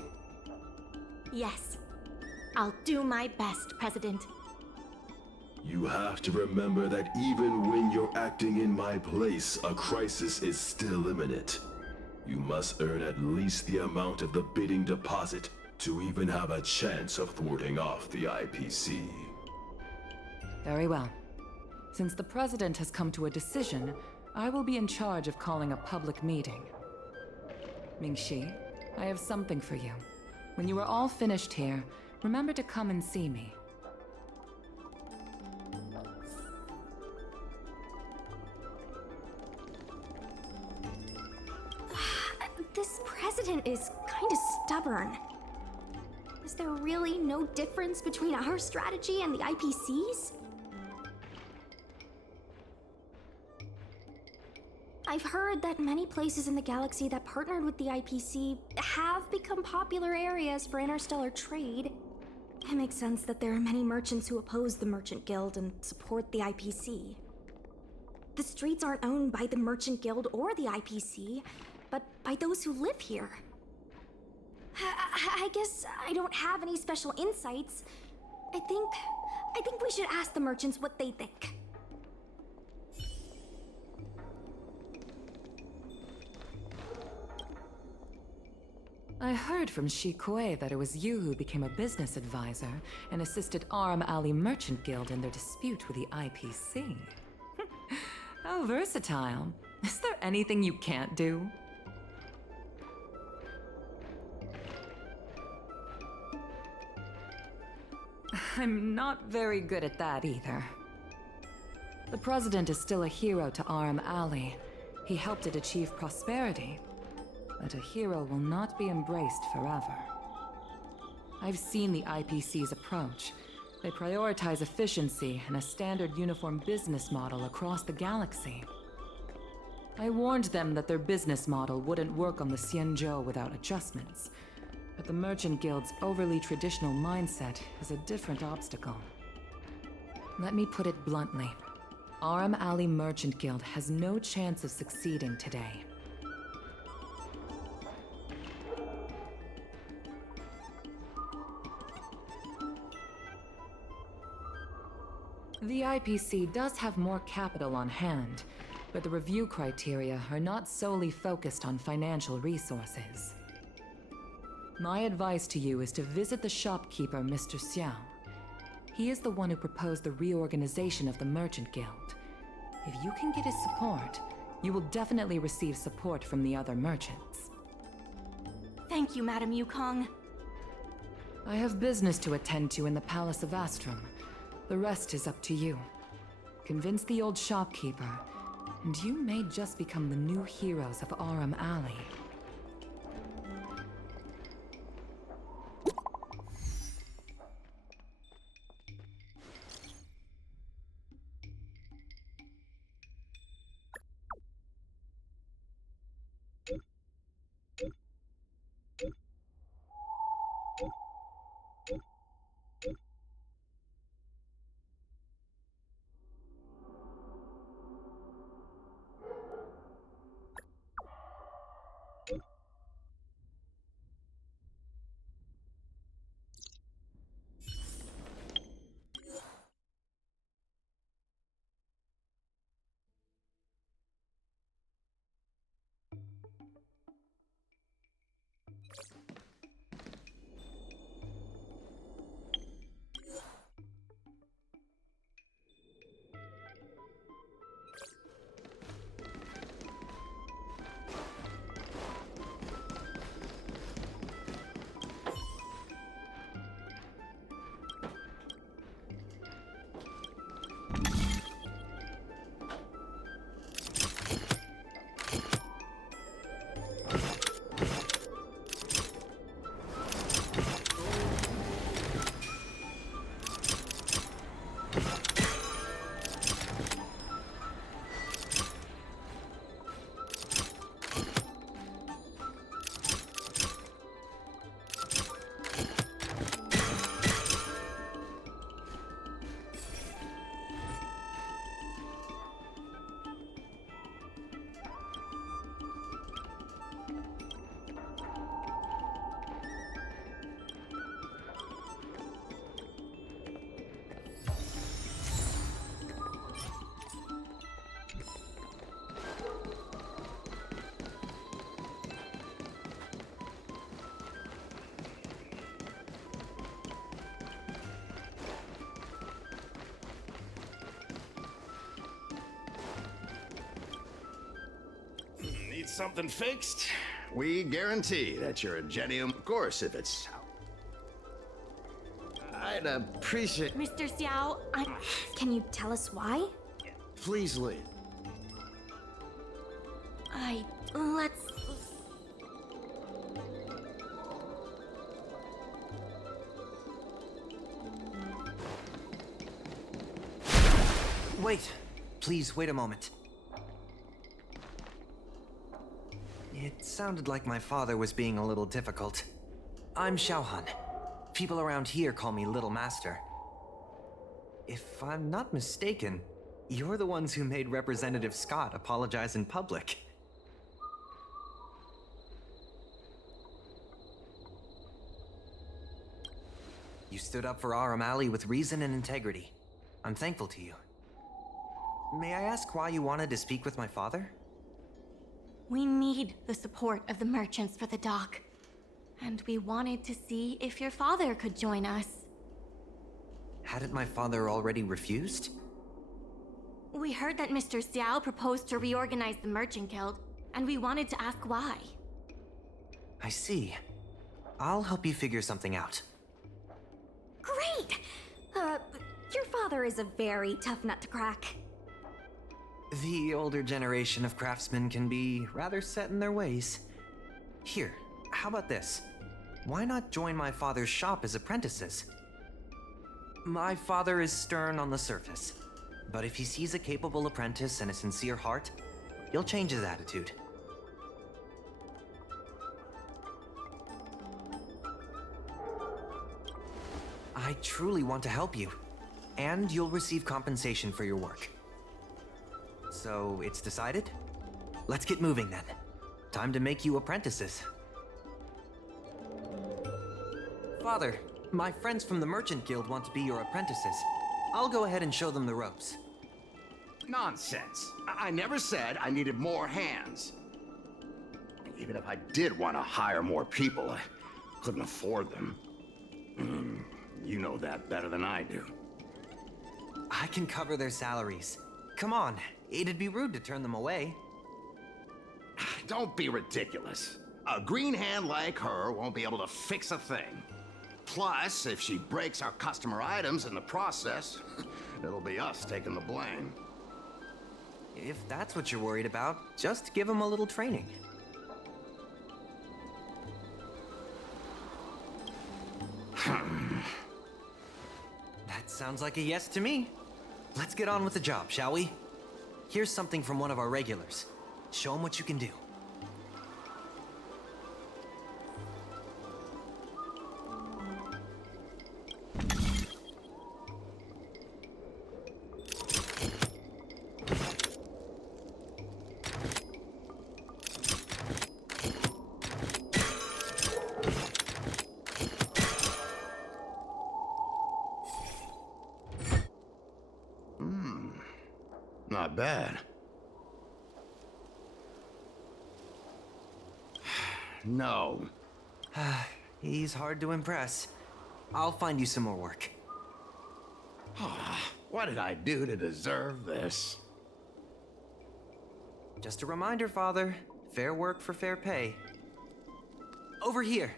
Yes. I'll do my best, President. You have to remember that even when you're acting in my place, a crisis is still imminent. You must earn at least the amount of the bidding deposit to even have a chance of thwarting off the IPC. Very well. Since the President has come to a decision, I will be in charge of calling a public meeting. Ming-Shi, I have something for you. When you are all finished here, remember to come and see me. This president is kind of stubborn. Is there really no difference between our strategy and the IPC's? I've heard that many places in the galaxy that partnered with the IPC have become popular areas for interstellar trade. It makes sense that there are many merchants who oppose the Merchant Guild and support the IPC. The streets aren't owned by the Merchant Guild or the IPC, but by those who live here. I guess I don't have any special insights. I think we should ask the merchants what they think. I heard from Shikue that it was you who became a business advisor and assisted Aurum Alley Merchant Guild in their dispute with the IPC. How versatile. Is there anything you can't do? I'm not very good at that either. The President is still a hero to Aurum Alley. He helped it achieve prosperity. But a hero will not be embraced forever. I've seen the IPC's approach. They prioritize efficiency and a standard uniform business model across the galaxy. I warned them that their business model wouldn't work on the Xianzhou without adjustments. But the Merchant Guild's overly traditional mindset is a different obstacle. Let me put it bluntly. Aurum Alley Merchant Guild has no chance of succeeding today. The IPC does have more capital on hand, but the review criteria are not solely focused on financial resources. My advice to you is to visit the shopkeeper, Mr. Xiao. He is the one who proposed the reorganization of the Merchant Guild. If you can get his support, you will definitely receive support from the other merchants. Thank you, Madam Yukong. I have business to attend to in the Palace of Astrum. The rest is up to you. Convince the old shopkeeper, and you may just become the new heroes of Aurum Alley. something fixed, we guarantee that your ingenium, of course, if it's I'd appreciate. Mr. Xiao, Can you tell us why? Please leave. let's... Wait. Please, wait a moment. It sounded like my father was being a little difficult. I'm Xiaohan. People around here call me Little Master. If I'm not mistaken, you're the ones who made Representative Scott apologize in public. You stood up for Aurum Alley with reason and integrity. I'm thankful to you. May I ask why you wanted to speak with my father? We need the support of the merchants for the dock. And we wanted to see if your father could join us. Hadn't my father already refused? We heard that Mr. Xiao proposed to reorganize the Merchant Guild, and we wanted to ask why. I see. I'll help you figure something out. Great! Your father is a very tough nut to crack. The older generation of craftsmen can be rather set in their ways. Here, how about this? Why not join my father's shop as apprentices? My father is stern on the surface, but if he sees a capable apprentice and a sincere heart, he'll change his attitude. I truly want to help you, and you'll receive compensation for your work. So, it's decided? Let's get moving then. Time to make you apprentices. Father, my friends from the Merchant Guild want to be your apprentices. I'll go ahead and show them the ropes. Nonsense. I never said I needed more hands. Even if I did want to hire more people, I couldn't afford them. You know that better than I do. I can cover their salaries. Come on, it'd be rude to turn them away. Don't be ridiculous. A green hand like her won't be able to fix a thing. Plus, if she breaks our customer items in the process, it'll be us taking the blame. If that's what you're worried about, just give them a little training. That sounds like a yes to me. Let's get on with the job, shall we? Here's something from one of our regulars. Show them what you can do. Not bad. No. He's hard to impress. I'll find you some more work. What did I do to deserve this? Just a reminder, Father. Fair work for fair pay. Over here.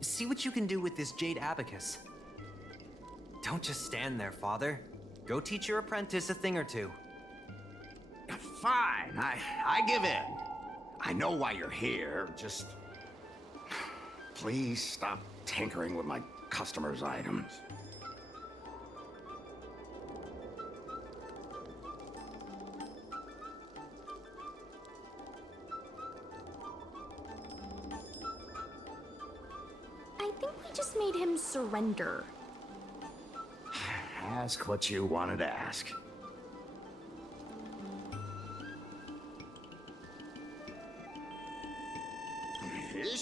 See what you can do with this jade abacus. Don't just stand there, Father. Go teach your apprentice a thing or two. Fine, I give in. I know why you're here, just... Please stop tinkering with my customers' items. I think we just made him surrender. Ask what you wanted to ask.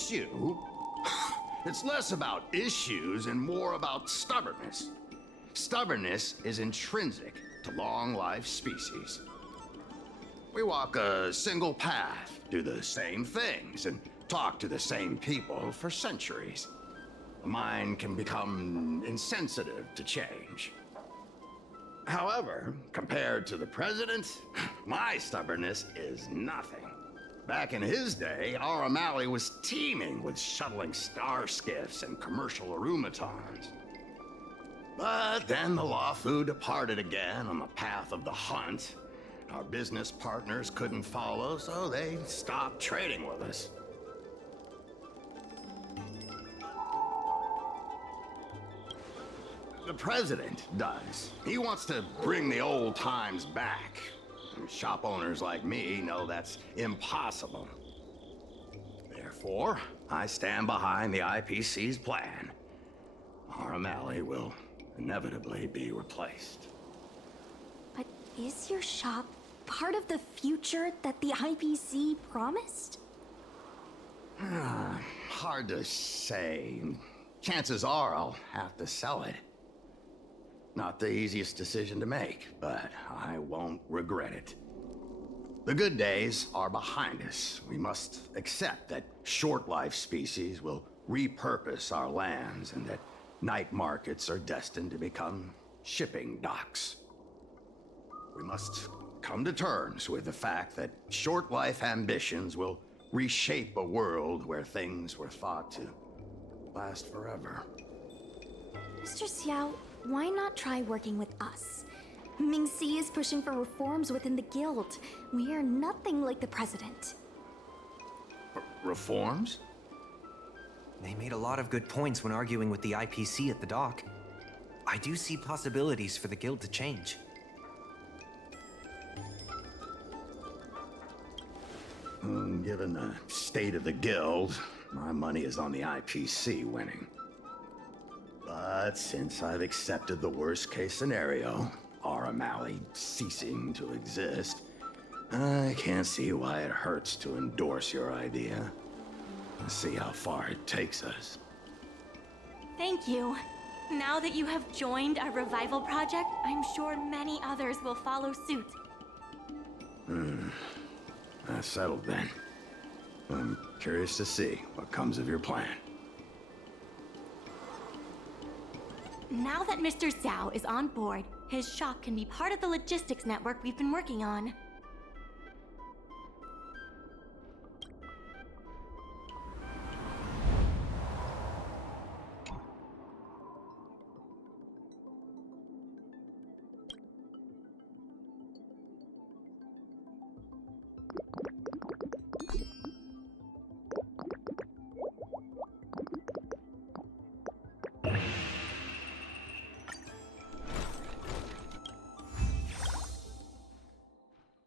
Issue? It's less about issues and more about stubbornness. Stubbornness is intrinsic to long-life species. We walk a single path, do the same things, and talk to the same people for centuries. The mind can become insensitive to change. However, compared to the president, my stubbornness is nothing. Back in his day, Aurum was teeming with shuttling star skiffs and commercial aromatons. But then the Lawfu departed again on the path of the hunt. Our business partners couldn't follow, so they stopped trading with us. The president does. He wants to bring the old times back. Shop owners like me know that's impossible. Therefore, I stand behind the IPC's plan. Aurum will inevitably be replaced. But is your shop part of the future that the IPC promised? Hard to say. Chances are I'll have to sell it. Not the easiest decision to make, but I won't regret it. The good days are behind us. We must accept that short-life species will repurpose our lands and that night markets are destined to become shipping docks. We must come to terms with the fact that short-life ambitions will reshape a world where things were thought to last forever. Mr. Xiao, why not try working with us? Mingxi is pushing for reforms within the guild. We are nothing like the president. Reforms? They made a lot of good points when arguing with the IPC at the dock. I do see possibilities for the guild to change. Given the state of the guild, my money is on the IPC winning. But since I've accepted the worst-case scenario, Aurum ceasing to exist, I can't see why it hurts to endorse your idea. Let's see how far it takes us. Thank you. Now that you have joined our revival project, I'm sure many others will follow suit. That's settled then. I'm curious to see what comes of your plan. Now that Mr. Xiao is on board, his shop can be part of the logistics network we've been working on.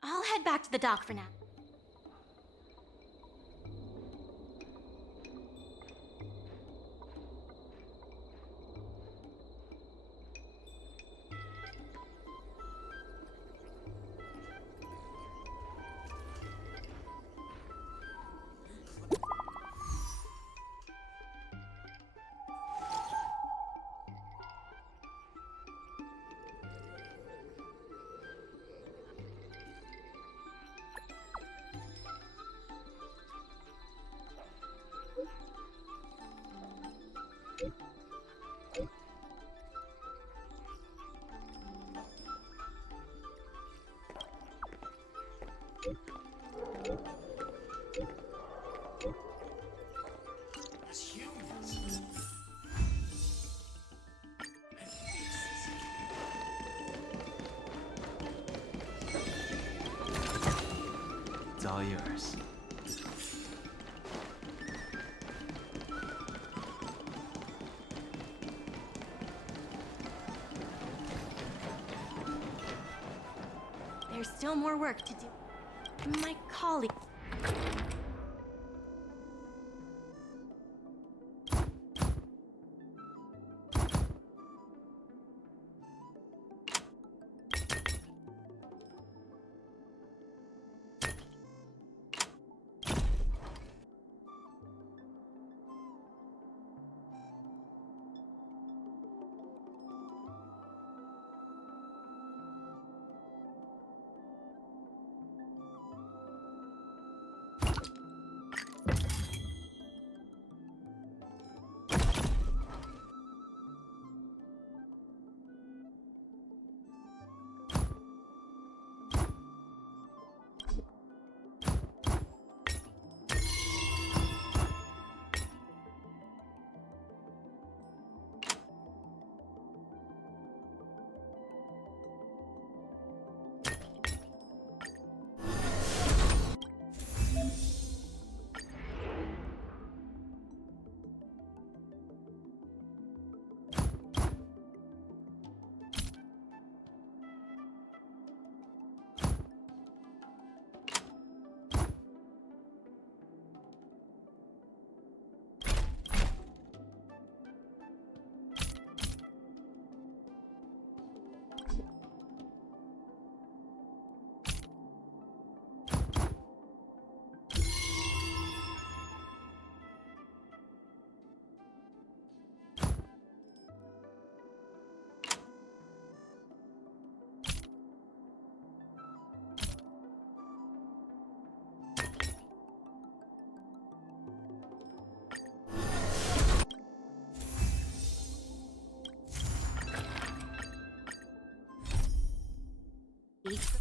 I'll head back to the dock for now. It's all yours. There's still more work to do. My colleague. It's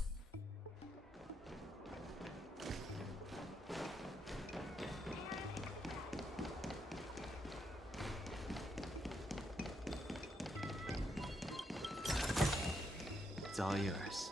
all yours.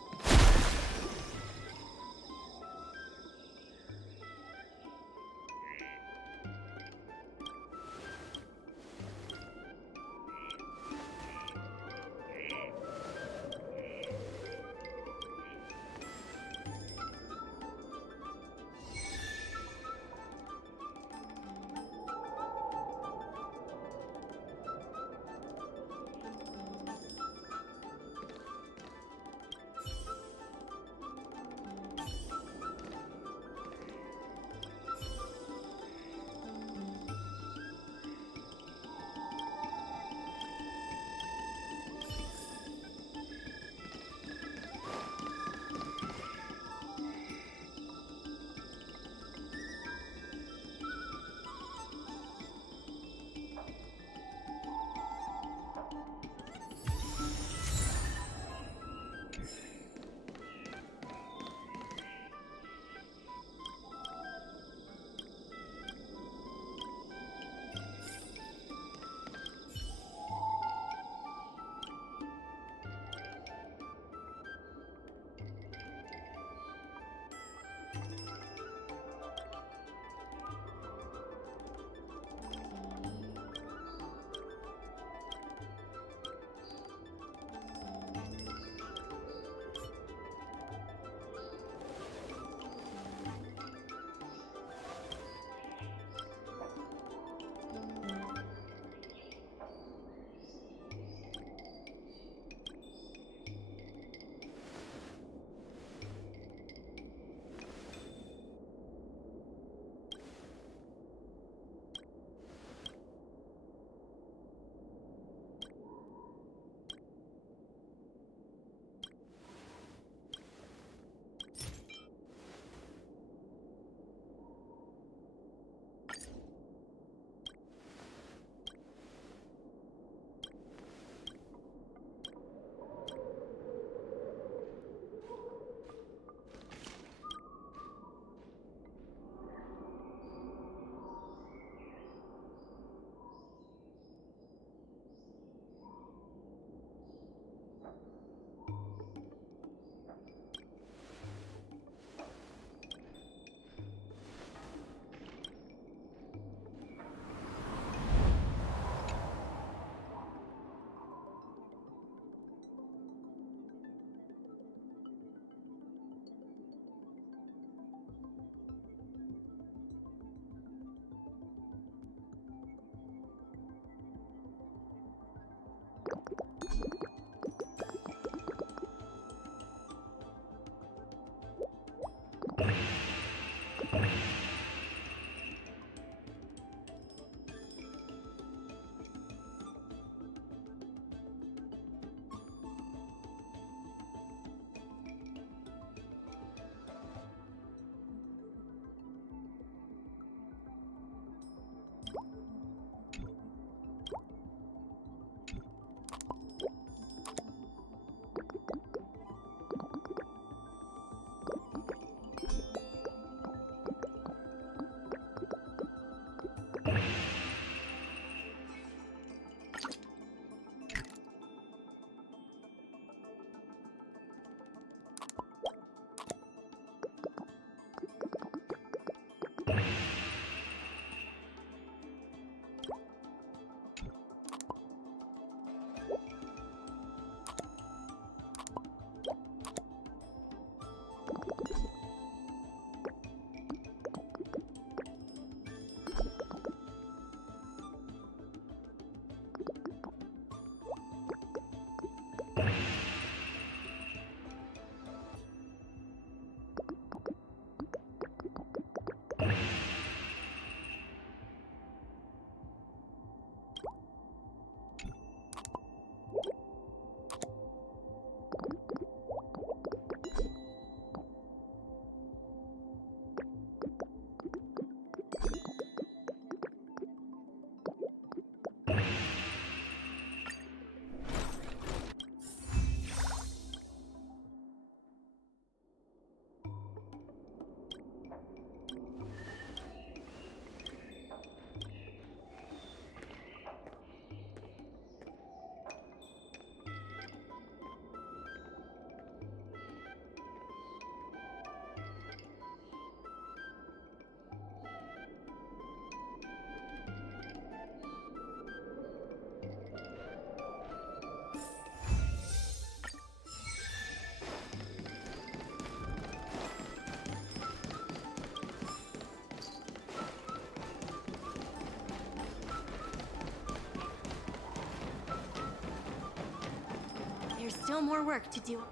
still more work to do.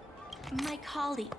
My colleague.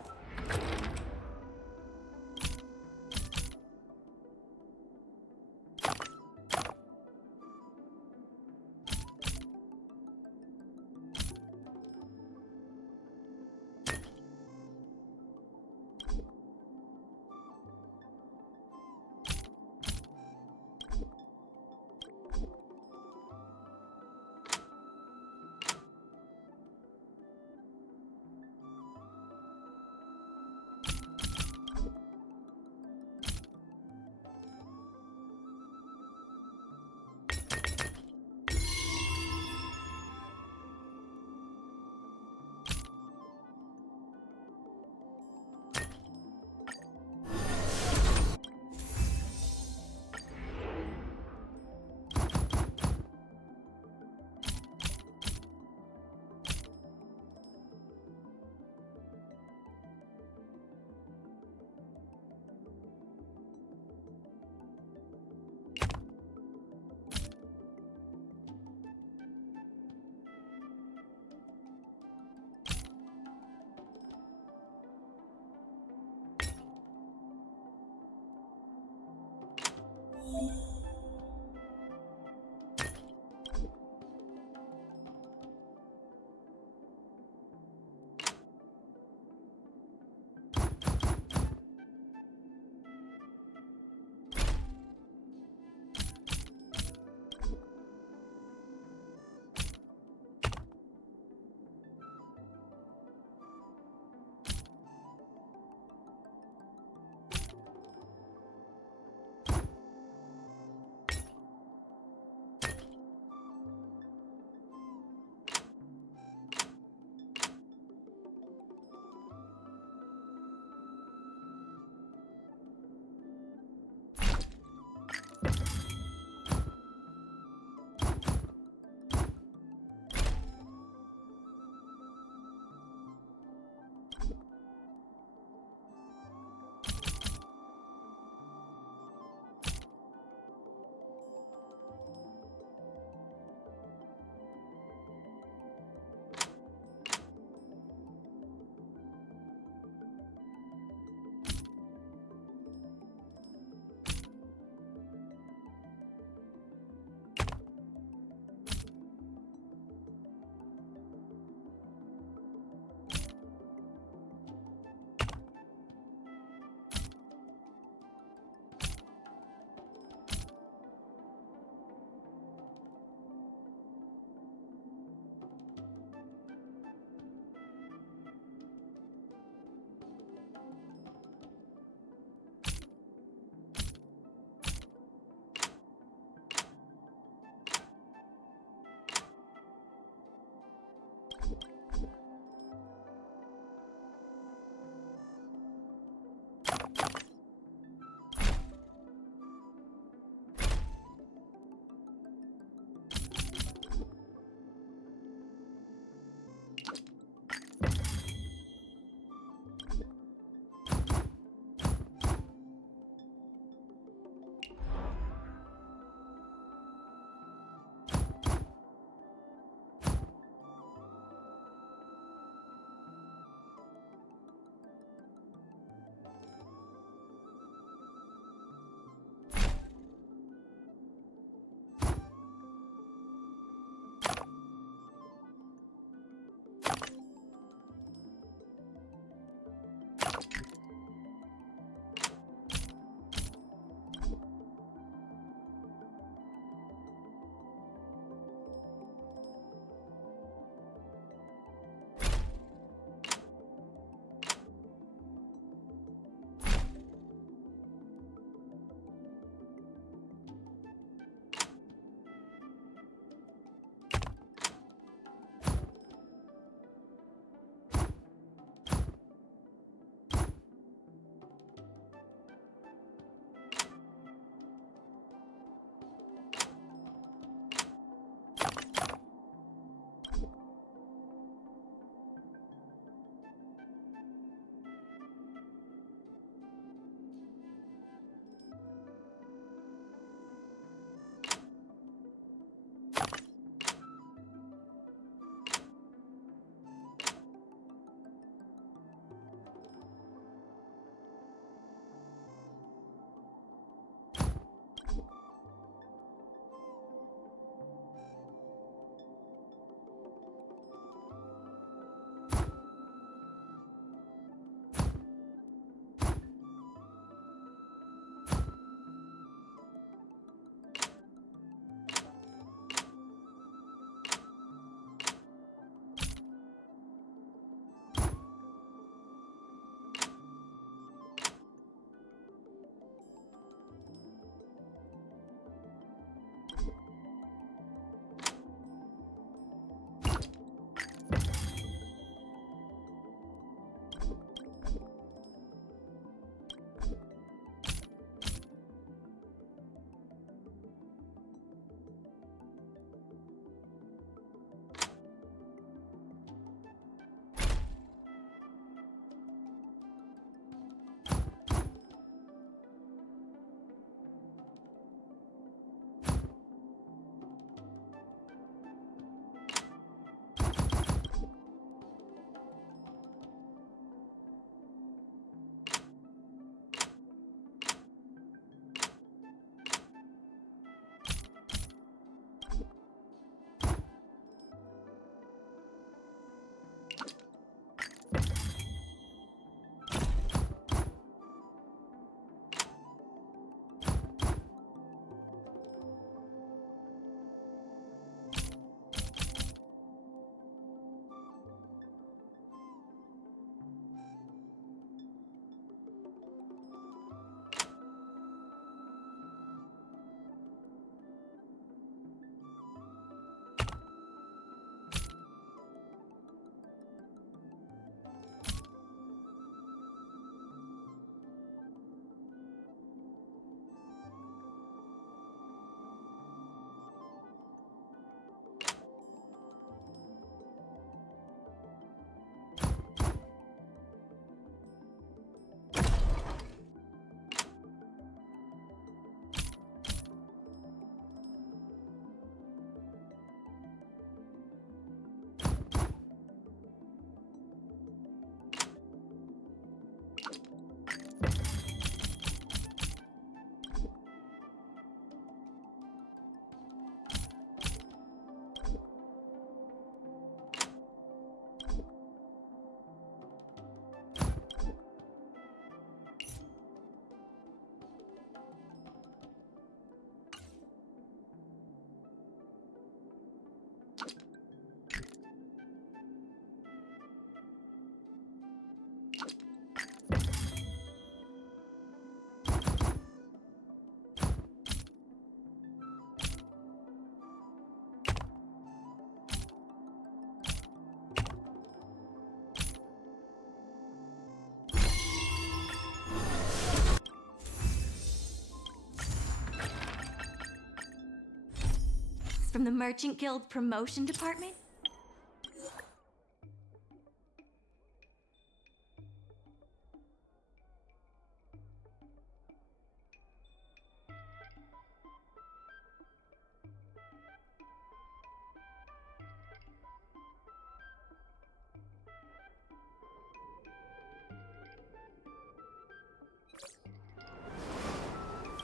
from the Merchant Guild Promotion Department?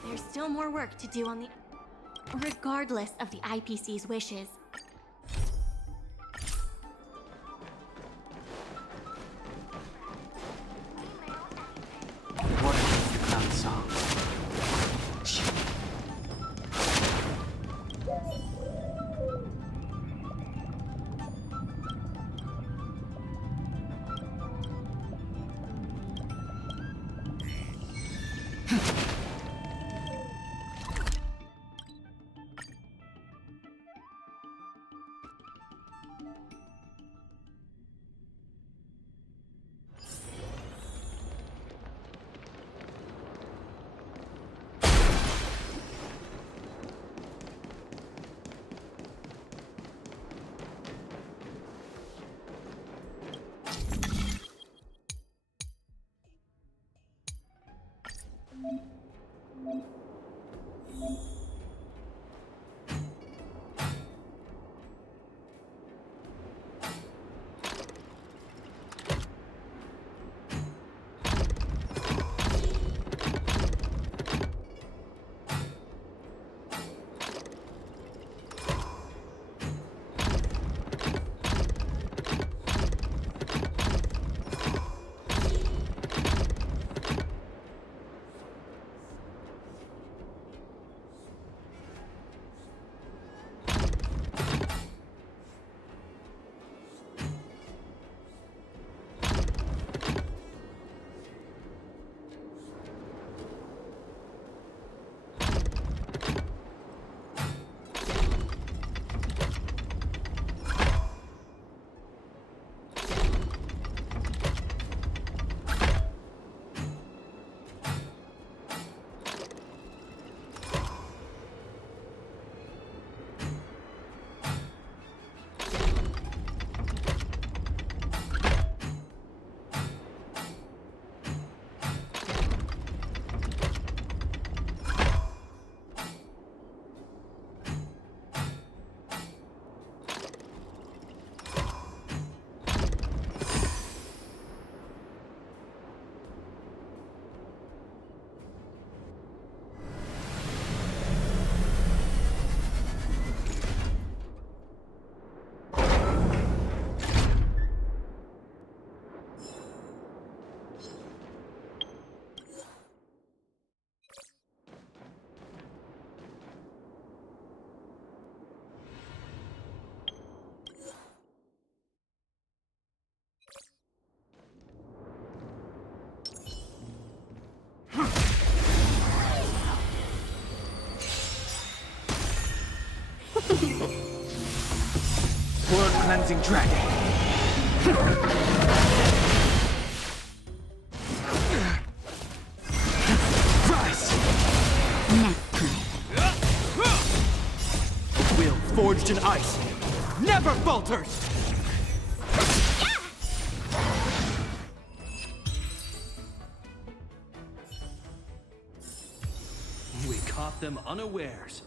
There's still more work to do on the... Regardless of the IPC's wishes. What is the clown song? Blood cleansing dragon. Rise! A will forged in ice never falters! We caught them unawares.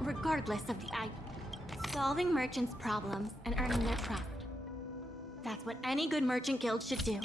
Regardless of the solving merchants' problems and earning their trust. That's what any good merchant guild should do.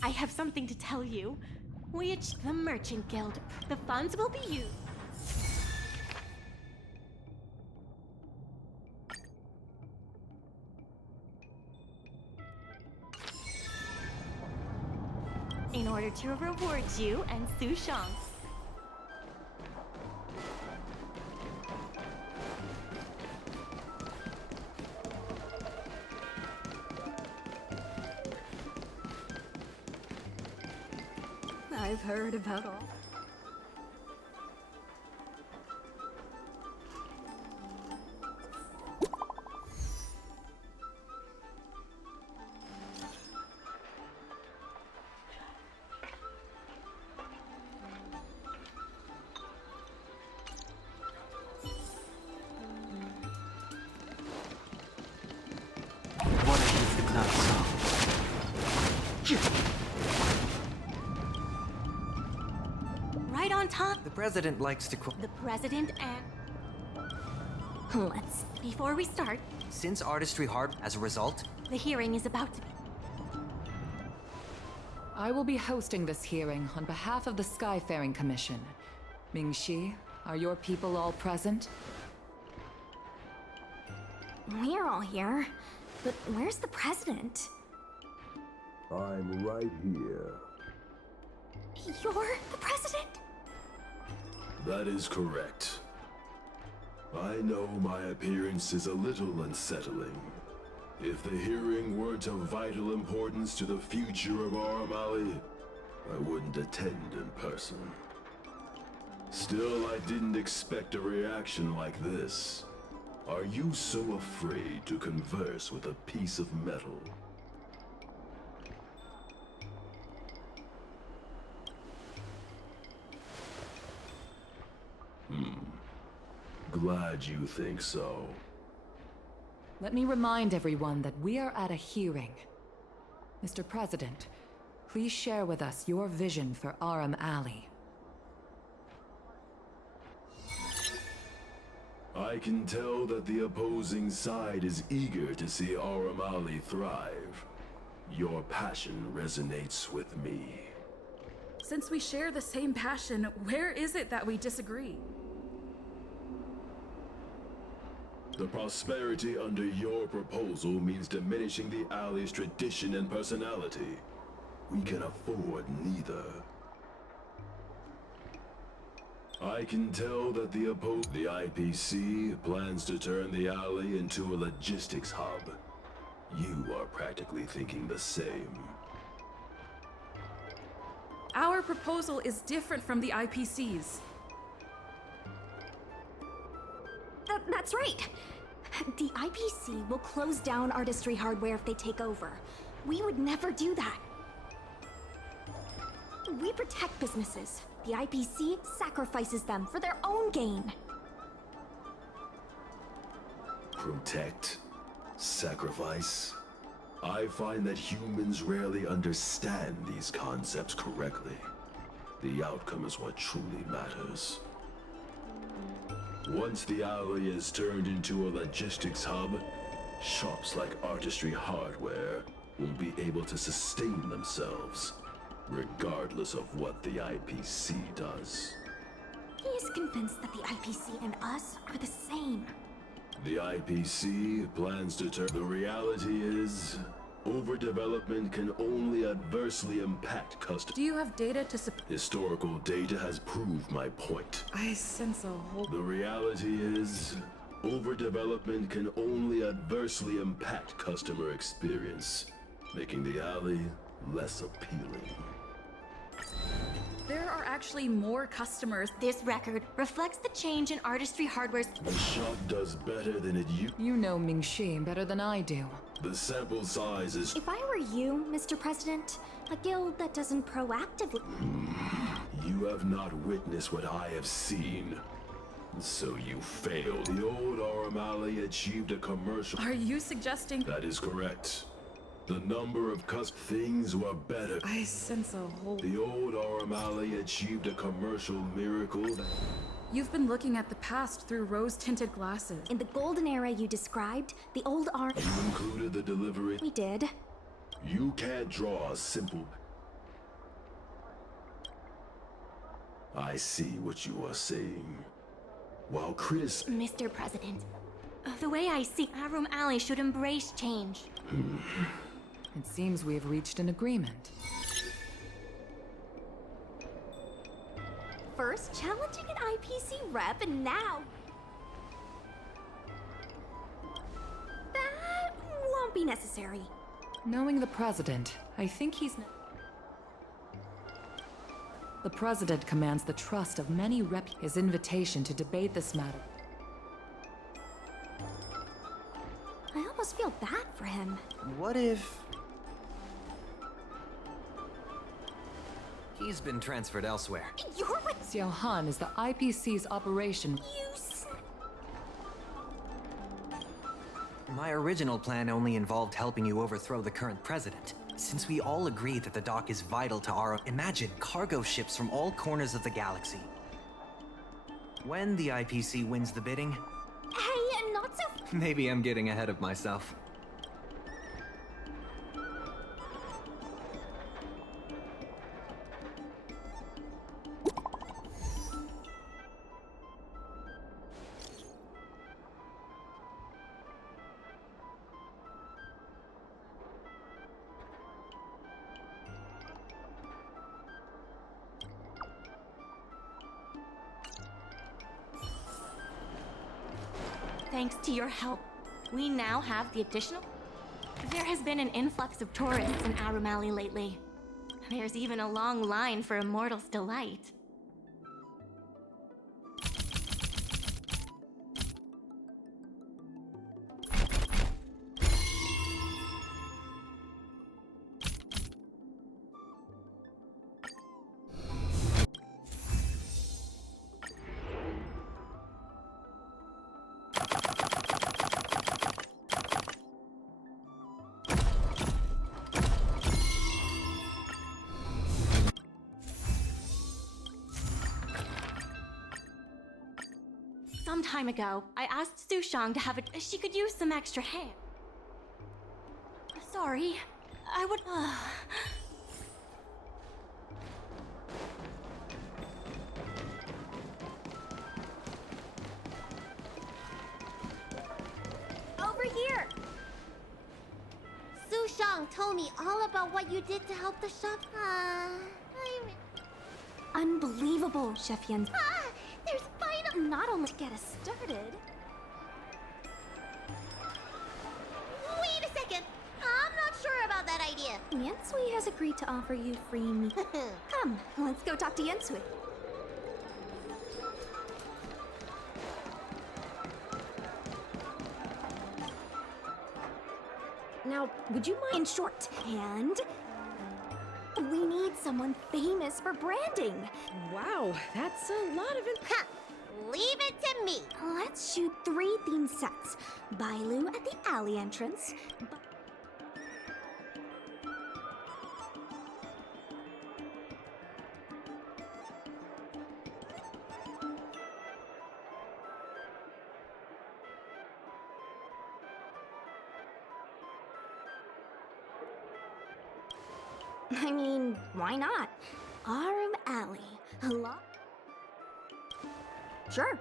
I have something to tell you. Which the Merchant Guild. The funds will be used. In order to reward you and Su Shang. I've heard about all. What against the cloud song? Right on top. The president likes to The president and... Let's... Before we start... Since artistry hard as a result? The hearing is about to... I will be hosting this hearing on behalf of the Skyfaring Commission. Ming-Shi, are your people all present? We're all here, but where's the president? I'm right here. You're the president? That is correct. I know my appearance is a little unsettling. If the hearing weren't of vital importance to the future of Aurum, I wouldn't attend in person. Still, I didn't expect a reaction like this. Are you so afraid to converse with a piece of metal? Glad you think so. Let me remind everyone that we are at a hearing. Mr. President, please share with us your vision for Aurum Alley. I can tell that the opposing side is eager to see Aurum Alley thrive. Your passion resonates with me. Since we share the same passion, where is it that we disagree? The prosperity under your proposal means diminishing the alley's tradition and personality. We can afford neither. I can tell that the IPC plans to turn the alley into a logistics hub. You are practically thinking the same. Our proposal is different from the IPC's. That's right. The IPC will close down artistry hardware if they take over. We would never do that. We protect businesses. The IPC sacrifices them for their own gain. Protect? Sacrifice? I find that humans rarely understand these concepts correctly. The outcome is what truly matters. Once the alley is turned into a logistics hub, shops like Artistry Hardware won't be able to sustain themselves, regardless of what the IPC does. He is convinced that the IPC and us are the same. The IPC plans to turn. The reality is, overdevelopment can only adversely impact customers. Do you have data to support? Historical data has proved my point. I sense a whole. The reality is, overdevelopment can only adversely impact customer experience, making the alley less appealing. There are actually more customers. This record reflects the change in Artistry Hardware's. The shop does better than it used. You know Ming-Shi better than I do. The sample size is. If I were you, Mr. President, a guild that doesn't proactively. You have not witnessed what I have seen. So you failed. The old Aurum Alley achieved a commercial. Are you suggesting? That is correct. The number of things were better. I sense a whole. The old Aurum Alley achieved a commercial miracle that. You've been looking at the past through rose-tinted glasses. In the golden era you described, the old art. You included the delivery. We did. You can't draw a simple. I see what you are saying. While Chris. Mr. President, the way I see Aurum Alley should embrace change. It seems we have reached an agreement. First challenging an IPC rep, and now. That won't be necessary. Knowing the president, I think he's. The president commands the trust of many his invitation to debate this matter. I almost feel bad for him. What if... he's been transferred elsewhere? You're with Xiao Han is the IPC's operation. My original plan only involved helping you overthrow the current president. Since we all agree that the dock is vital to our... imagine cargo ships from all corners of the galaxy. When the IPC wins the bidding... Hey, not so... Maybe I'm getting ahead of myself. Thanks to your help, we now have the additional... There has been an influx of tourists in Aurum Alley lately. There's even a long line for Immortal's Delight. Some time ago, I asked Su Shang to have it. She could use some extra hand. Sorry, I would. Over here! Su Shang told me all about what you did to help the shop. Unbelievable, Chef Yen. There's final. Not only get us started. Wait a second. I'm not sure about that idea. Yensui has agreed to offer you free meat. Come, let's go talk to Yensui. Now, would you mind? In short, and we need someone famous for branding. Wow, that's a lot of it. Ha! Leave it to me. Let's shoot 3 theme sets. Bailu at the alley entrance. I mean, why not? Aurum Alley. A lot. Sure.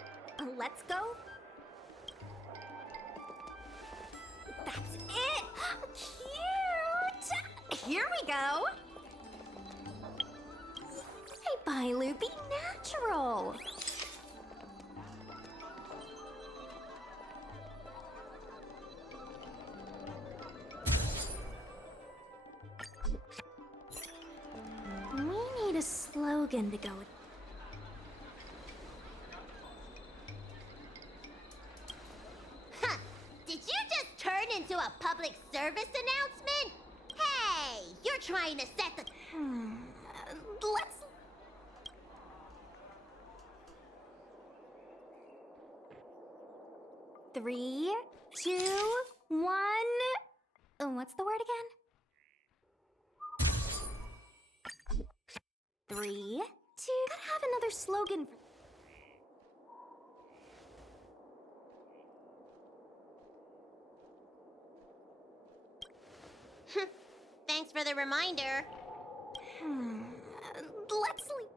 Let's go. That's it! Cute! Here we go! Hey, Bailu, be natural! We need a slogan to go with. Huh! Did you just turn into a public service announcement? Hey! You're trying to set the... Let's... Three, two, one... what's the word again? Three, two... Gotta have another slogan for... Thanks for the reminder. Let's leave.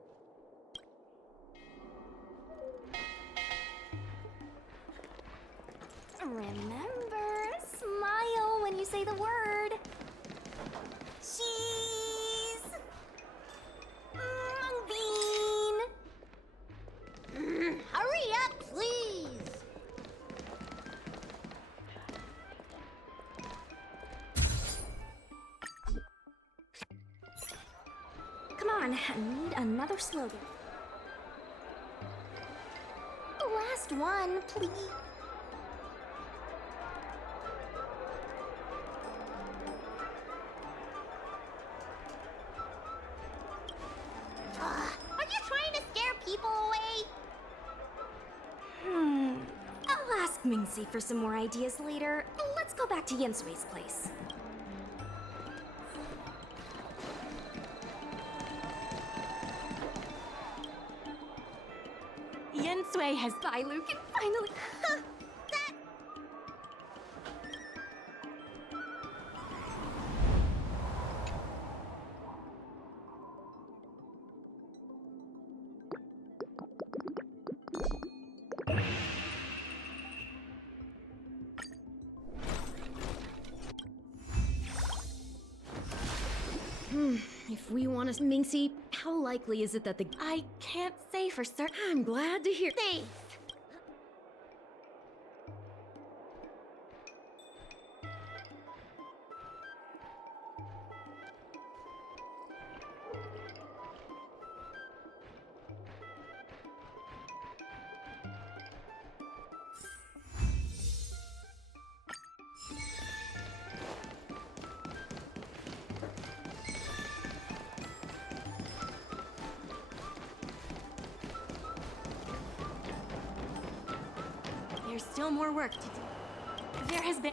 Remember, smile when you say the word. Cheese. Mung bean. Hurry up, please. Come on, I need another slogan. Last one, please. Are you trying to scare people away? I'll ask Mingxi for some more ideas later. Let's go back to Yensui's place. Yensui has... Bailu can finally... If we want to, Mingxi, how likely is it that the... I can't say for certain. I'm glad to hear... Thanks. There's still more work to do. There has been...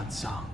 that song.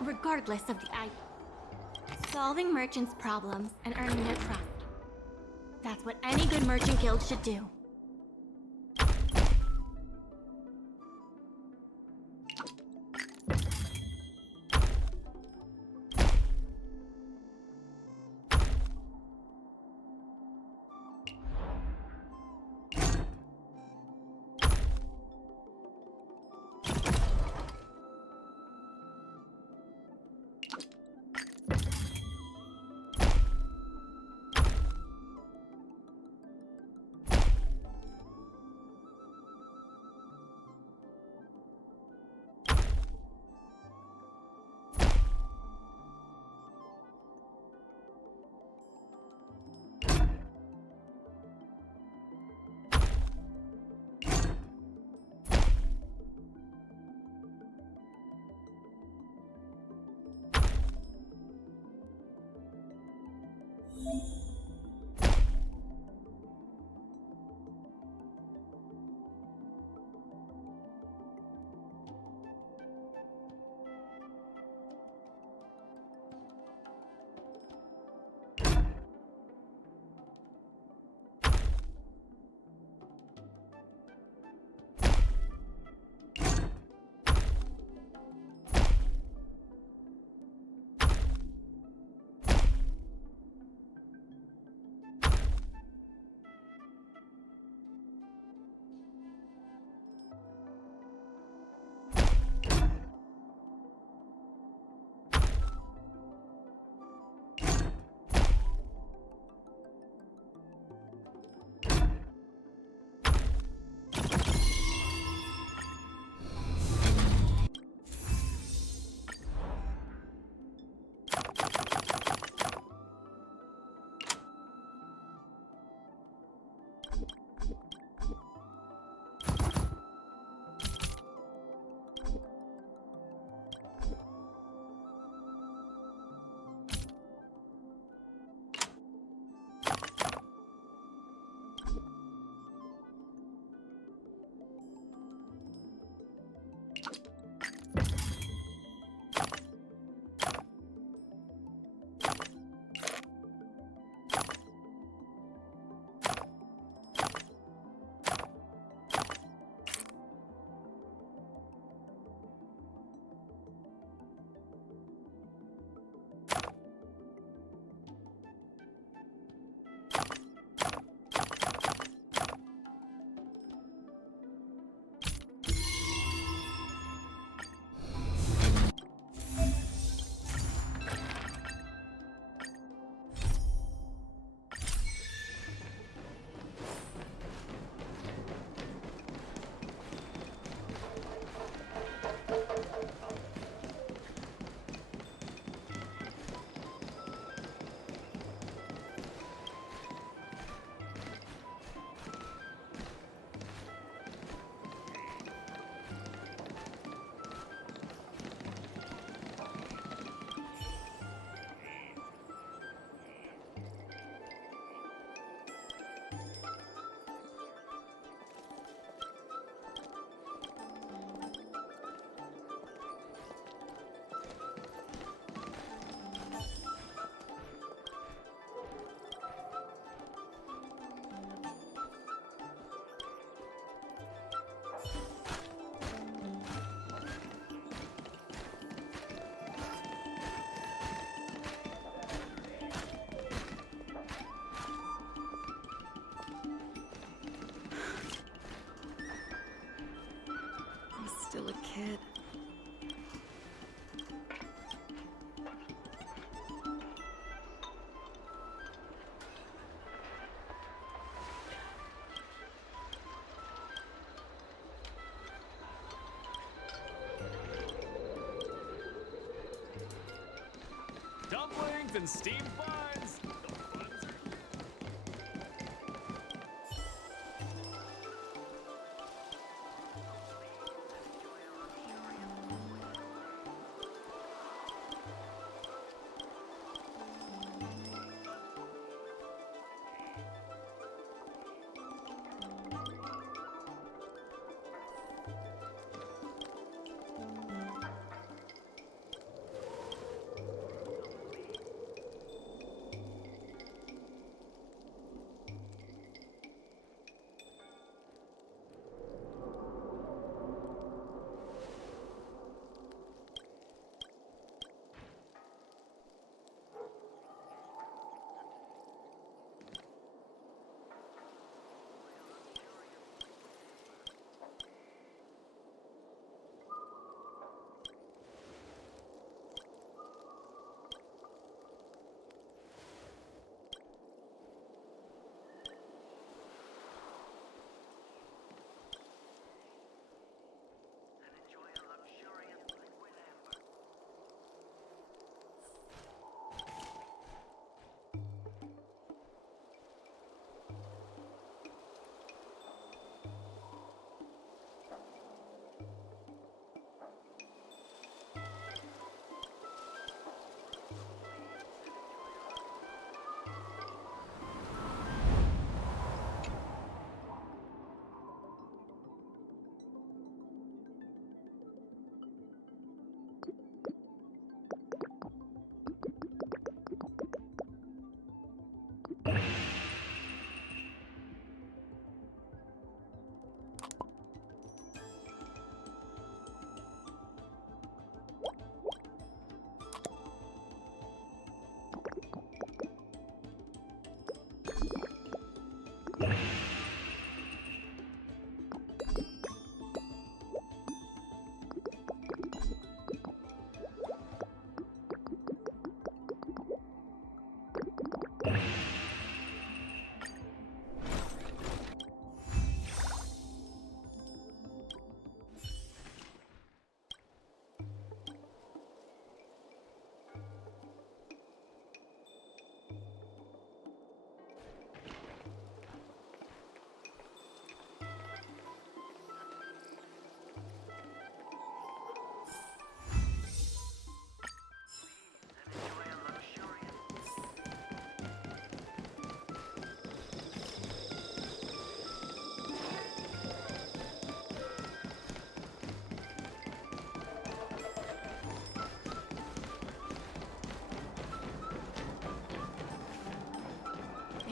Regardless of the solving merchants' problems and earning their trust. That's what any good merchant guild should do. still a kid. Dumplings and steamed buns!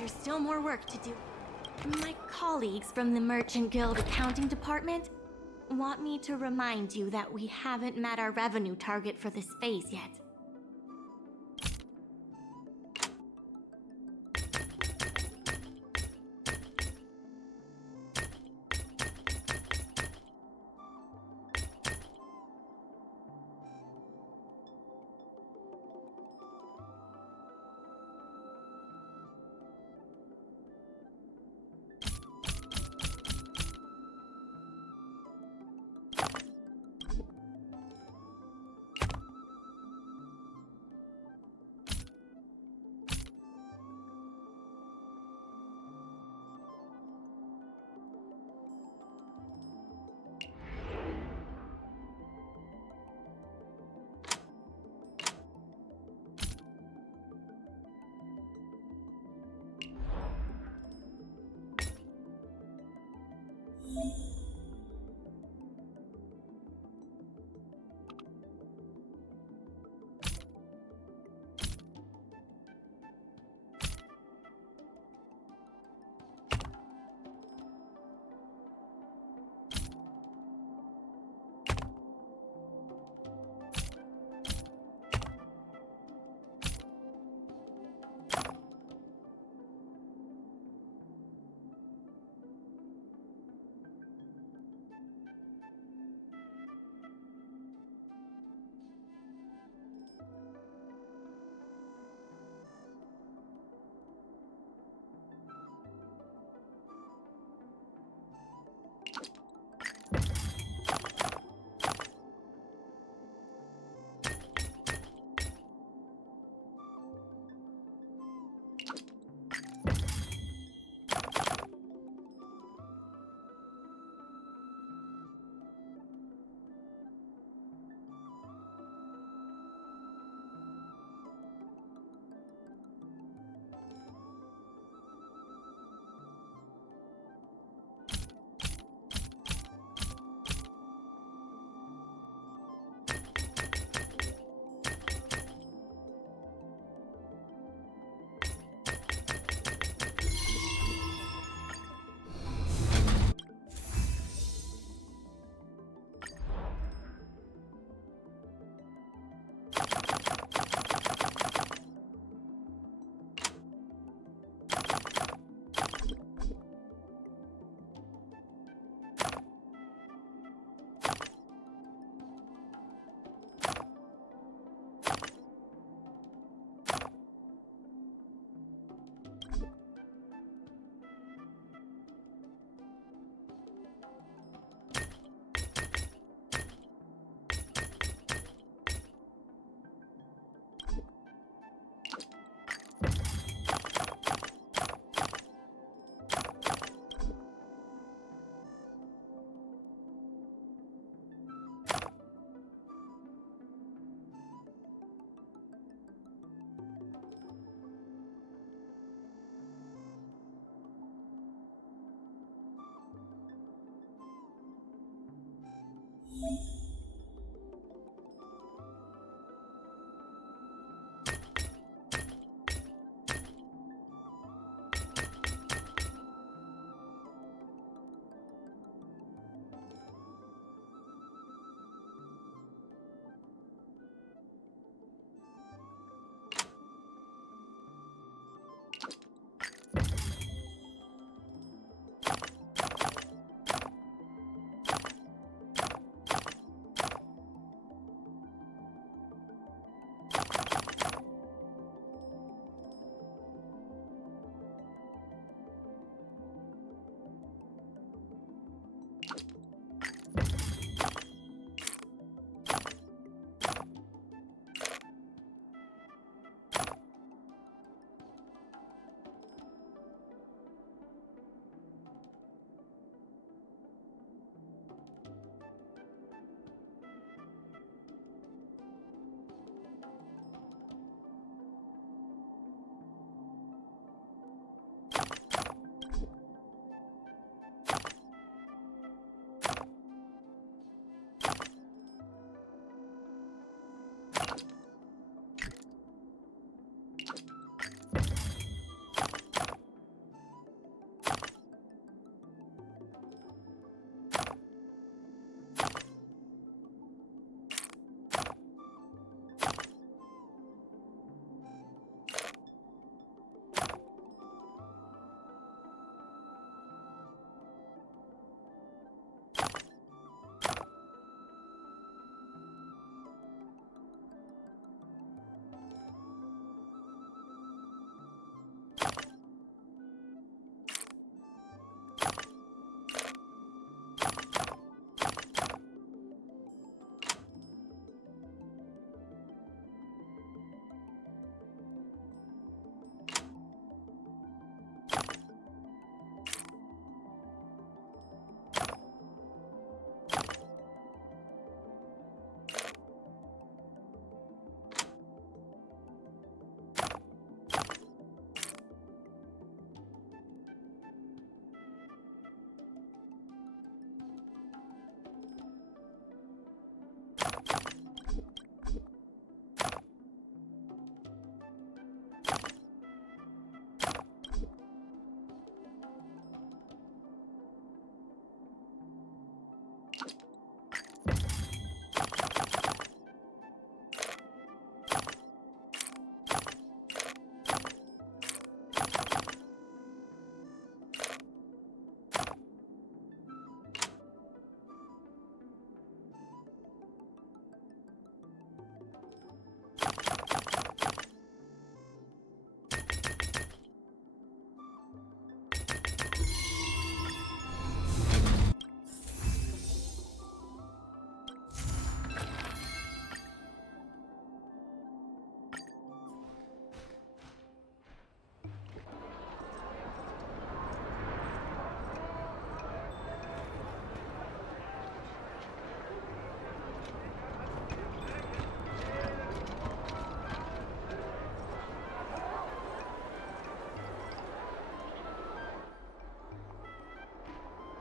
There's still more work to do. My colleagues from the Merchant Guild accounting department want me to remind you that we haven't met our revenue target for this phase yet.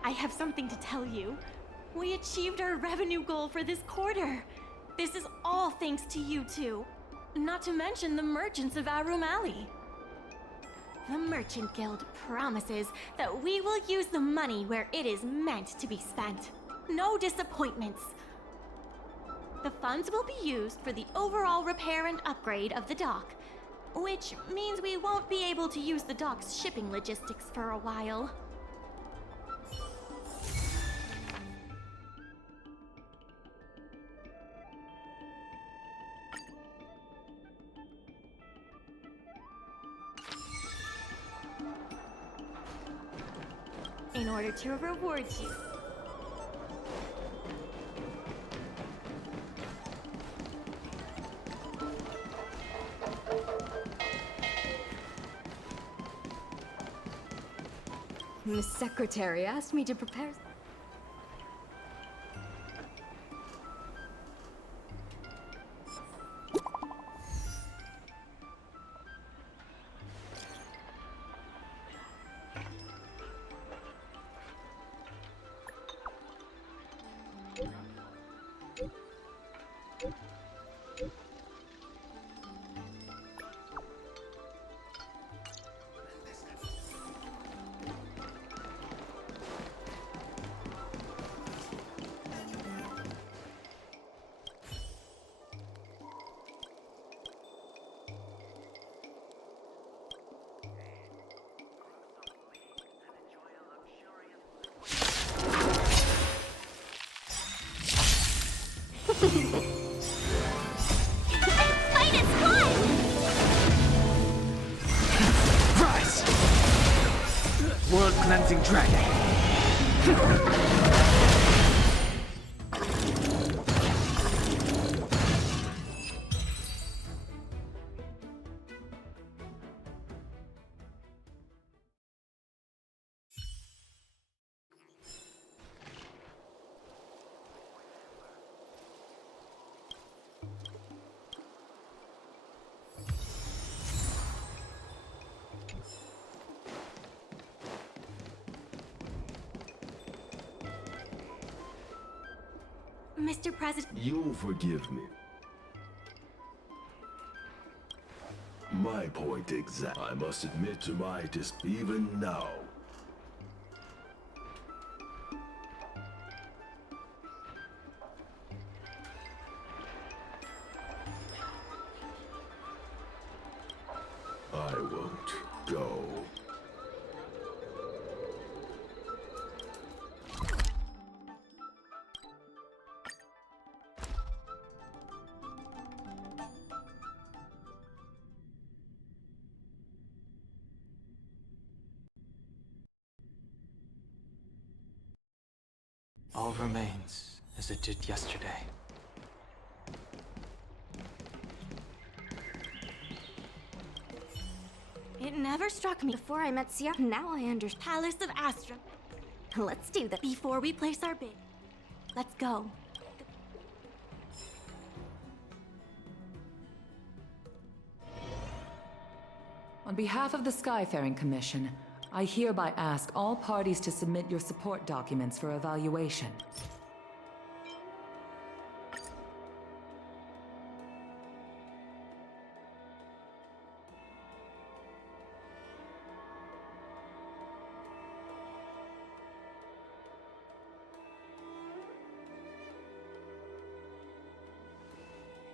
I have something to tell you. We achieved our revenue goal for this quarter. This is all thanks to you two. Not to mention the merchants of Aurum Alley. The Merchant Guild promises that we will use the money where it is meant to be spent. No disappointments. The funds will be used for the overall repair and upgrade of the dock, which means we won't be able to use the dock's shipping logistics for a while. In order to reward you. Miss Secretary asked me to prepare... Fight is one! Rise! World-cleansing dragon! Mr. President. You'll forgive me. My point exact. I must admit to my even now. I won't go. All remains as it did yesterday. It never struck me before I met Sia. Now I understand. Palace of Astra. Let's do that before we place our bid. Let's go. On behalf of the Skyfaring Commission, I hereby ask all parties to submit your support documents for evaluation.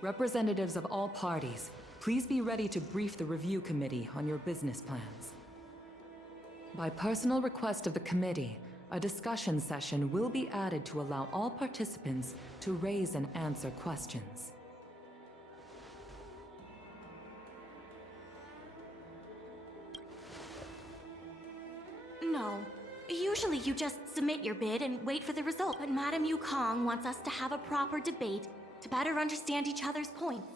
Representatives of all parties, please be ready to brief the review committee on your business plans. By personal request of the committee, a discussion session will be added to allow all participants to raise and answer questions. No. Usually you just submit your bid and wait for the result, but Madame Yukong wants us to have a proper debate to better understand each other's points.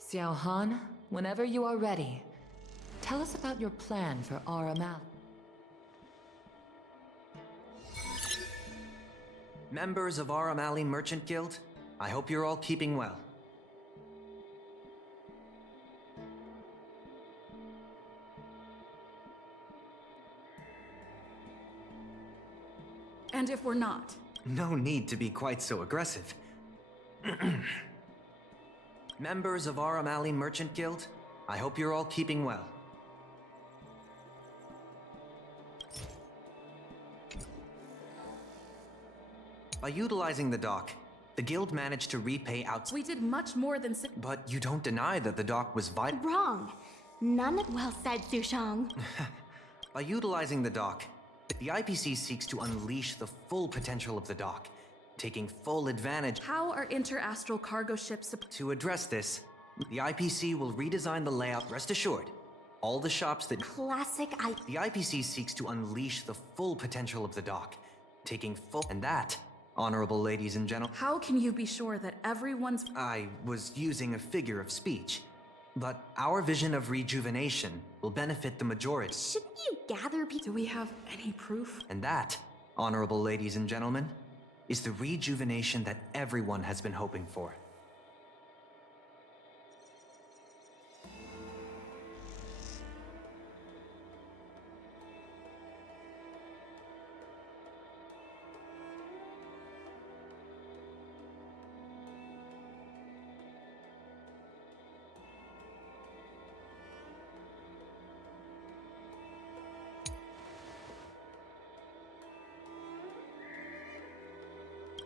Xiao Han, whenever you are ready, tell us about your plan for Aurum. Members of Aurum Merchant Guild, I hope you're all keeping well. And if we're not? No need to be quite so aggressive. Members of Aurum Merchant Guild, I hope you're all keeping well. By utilizing the dock, the guild managed to repay out. We did much more than. But you don't deny that the dock was vital. Wrong. None. Well said, Sushang. By utilizing the dock, the IPC seeks to unleash the full potential of the dock, taking full advantage. How are interastral cargo ships? To address this, the IPC will redesign the layout. Rest assured, all the shops that. Classic The IPC seeks to unleash the full potential of the dock, taking full. And that, honorable ladies and gentlemen. How can you be sure that everyone's. I was using a figure of speech. But our vision of rejuvenation will benefit the majority. Shouldn't you gather people? Do we have any proof? And that, honorable ladies and gentlemen, is the rejuvenation that everyone has been hoping for.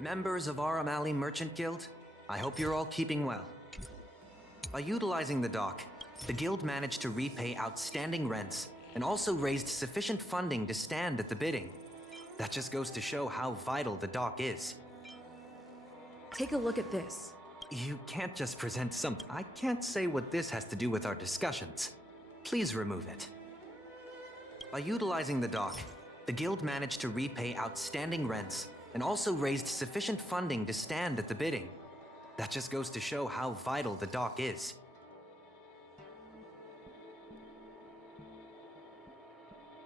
Members of Aurum Merchant Guild, I hope you're all keeping well. By utilizing the dock, the guild managed to repay outstanding rents and also raised sufficient funding to stand at the bidding. That just goes to show how vital the dock is. Take a look at this. You can't just present something. I can't say what this has to do with our discussions. Please remove it. By utilizing the dock, the guild managed to repay outstanding rents and also raised sufficient funding to stand at the bidding. That just goes to show how vital the dock is.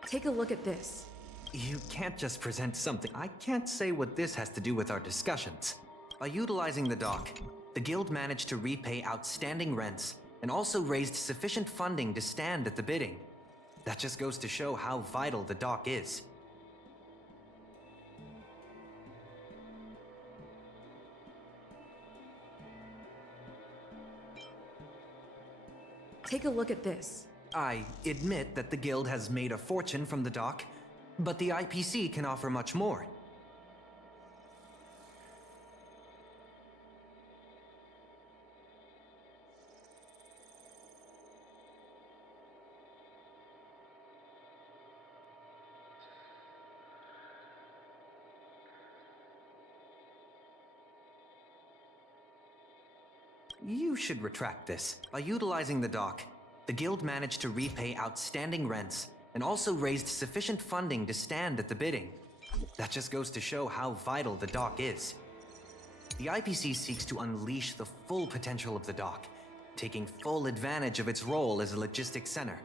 Take a look at this. You can't just present something. I can't say what this has to do with our discussions. By utilizing the dock, the guild managed to repay outstanding rents and also raised sufficient funding to stand at the bidding. That just goes to show how vital the dock is. Take a look at this. I admit that the guild has made a fortune from the dock, but the IPC can offer much more. You should retract this. By utilizing the dock, the guild managed to repay outstanding rents and also raised sufficient funding to stand at the bidding. That just goes to show how vital the dock is. The IPC seeks to unleash the full potential of the dock, taking full advantage of its role as a logistics center.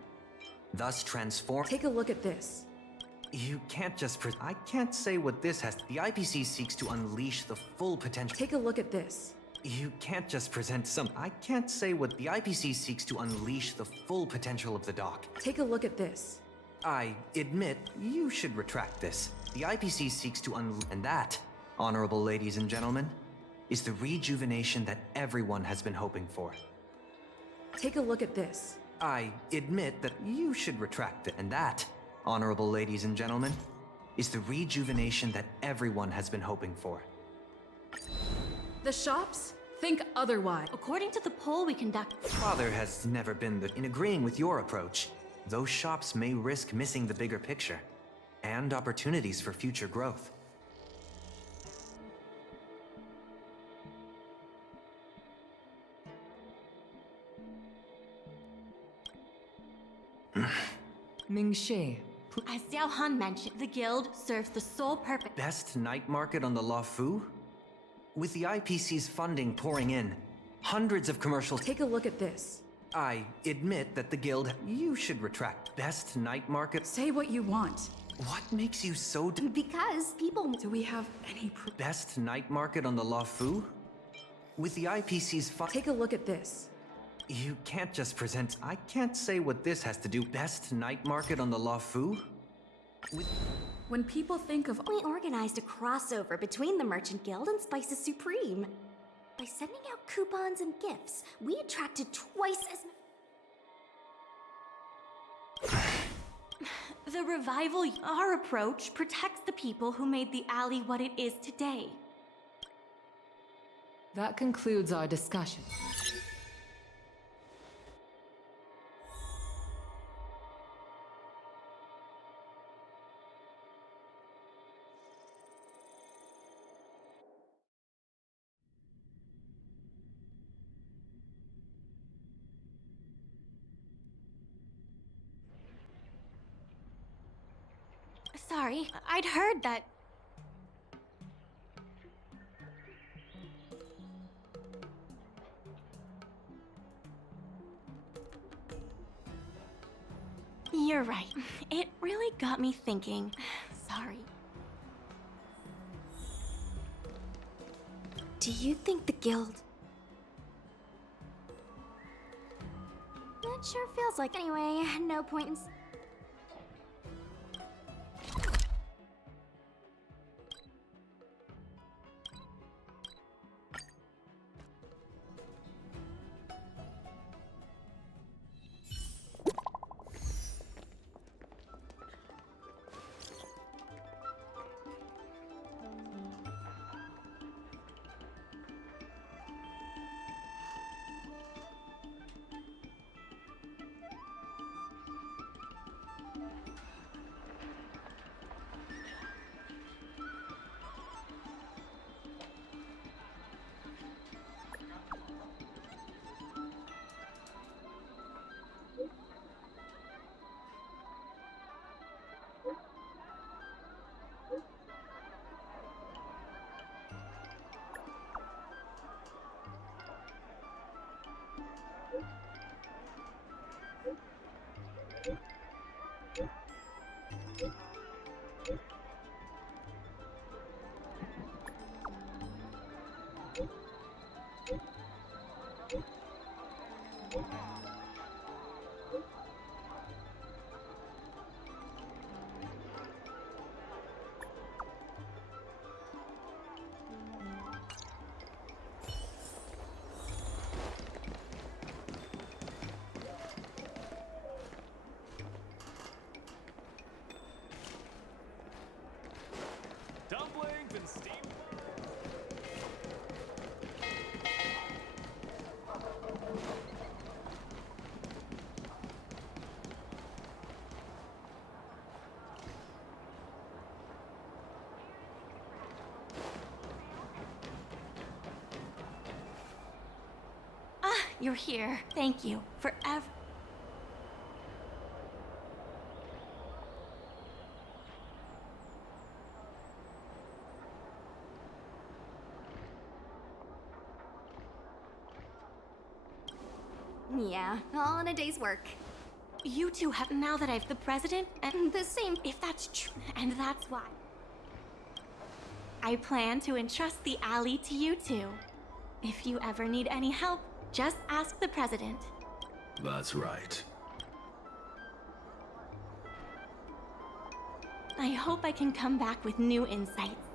Thus transform— Take a look at this. You can't just I can't say what this has— The IPC seeks to unleash the full potential— Take a look at this. You can't just present some— I can't say what— The IPC seeks to unleash the full potential of the dock. Take a look at this. I admit you should retract this. The IPC seeks to and that, honorable ladies and gentlemen, is the rejuvenation that everyone has been hoping for. Take a look at this. I admit that you should retract it. And that, honorable ladies and gentlemen, is the rejuvenation that everyone has been hoping for. The shops think otherwise. According to the poll we conduct— Father has never been in agreeing with your approach. Those shops may risk missing the bigger picture and opportunities for future growth. Ming-Shi. As Xiao Han mentioned, the guild serves the sole purpose— Best night market on the La Fu? With the IPC's funding pouring in, hundreds of commercials— Take a look at this. I admit that the guild— You should retract. Best night market— Say what you want. What makes you so— Because people— Do we have any Best night market on the La Fu? With the IPC's Take a look at this. You can't just present— I can't say what this has to do— Best night market on the La Fu? When people think of— We organized a crossover between the Merchant Guild and Spices Supreme. By sending out coupons and gifts, we attracted twice as— The revival— Our approach protects the people who made the alley what it is today. That concludes our discussion. Sorry, I'd heard that— You're right. It really got me thinking. Sorry. Do you think the guild— That sure feels like— Anyway, no point in— you're here. Thank you for Yeah, all in a day's work. You two have, now that I've the president and the same, if that's true, and that's why. I plan to entrust the alley to you two. If you ever need any help, just ask the president. That's right. I hope I can come back with new insights.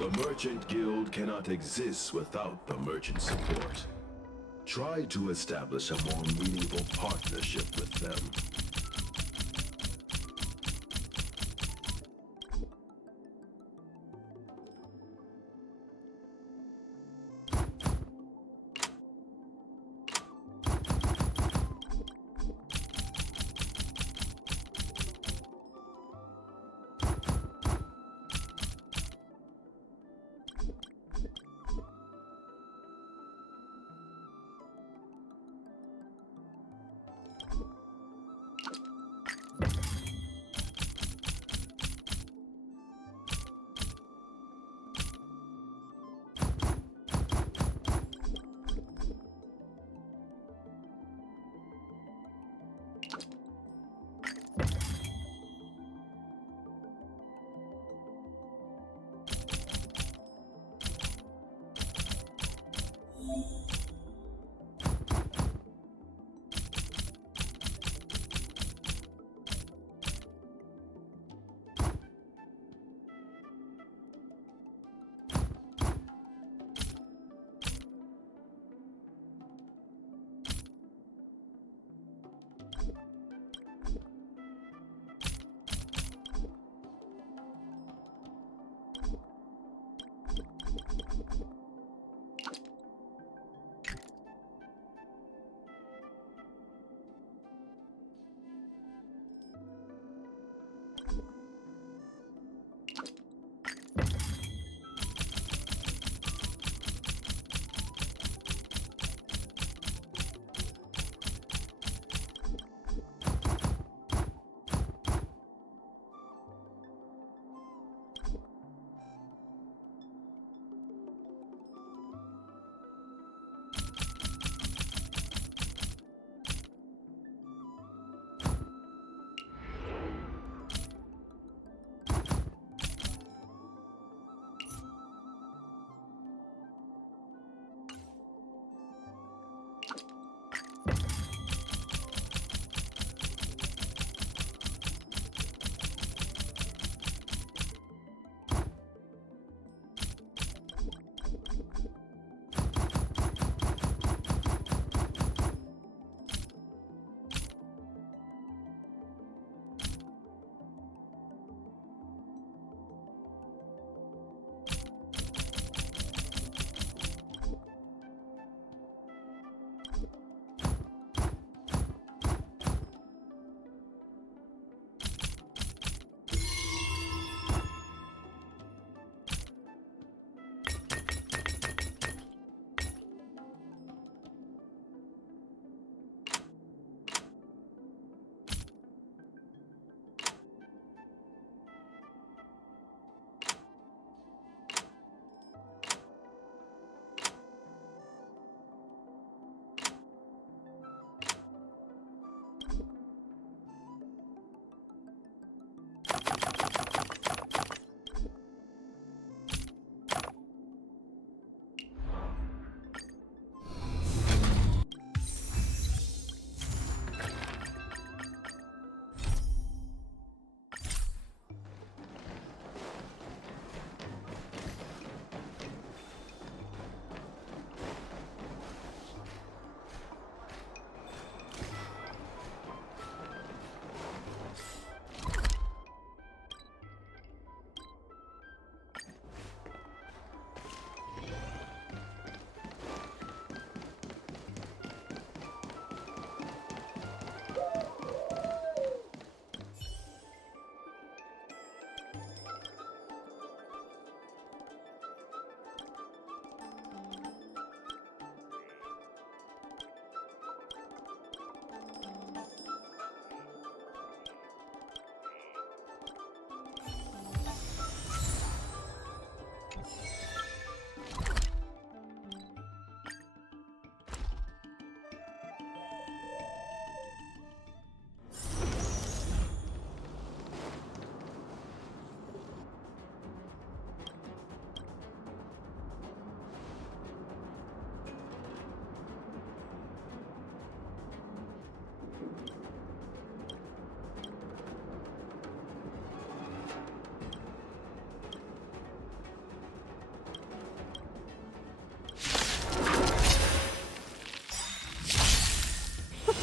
The Merchant Guild cannot exist without the merchant support. Try to establish a more meaningful partnership with them.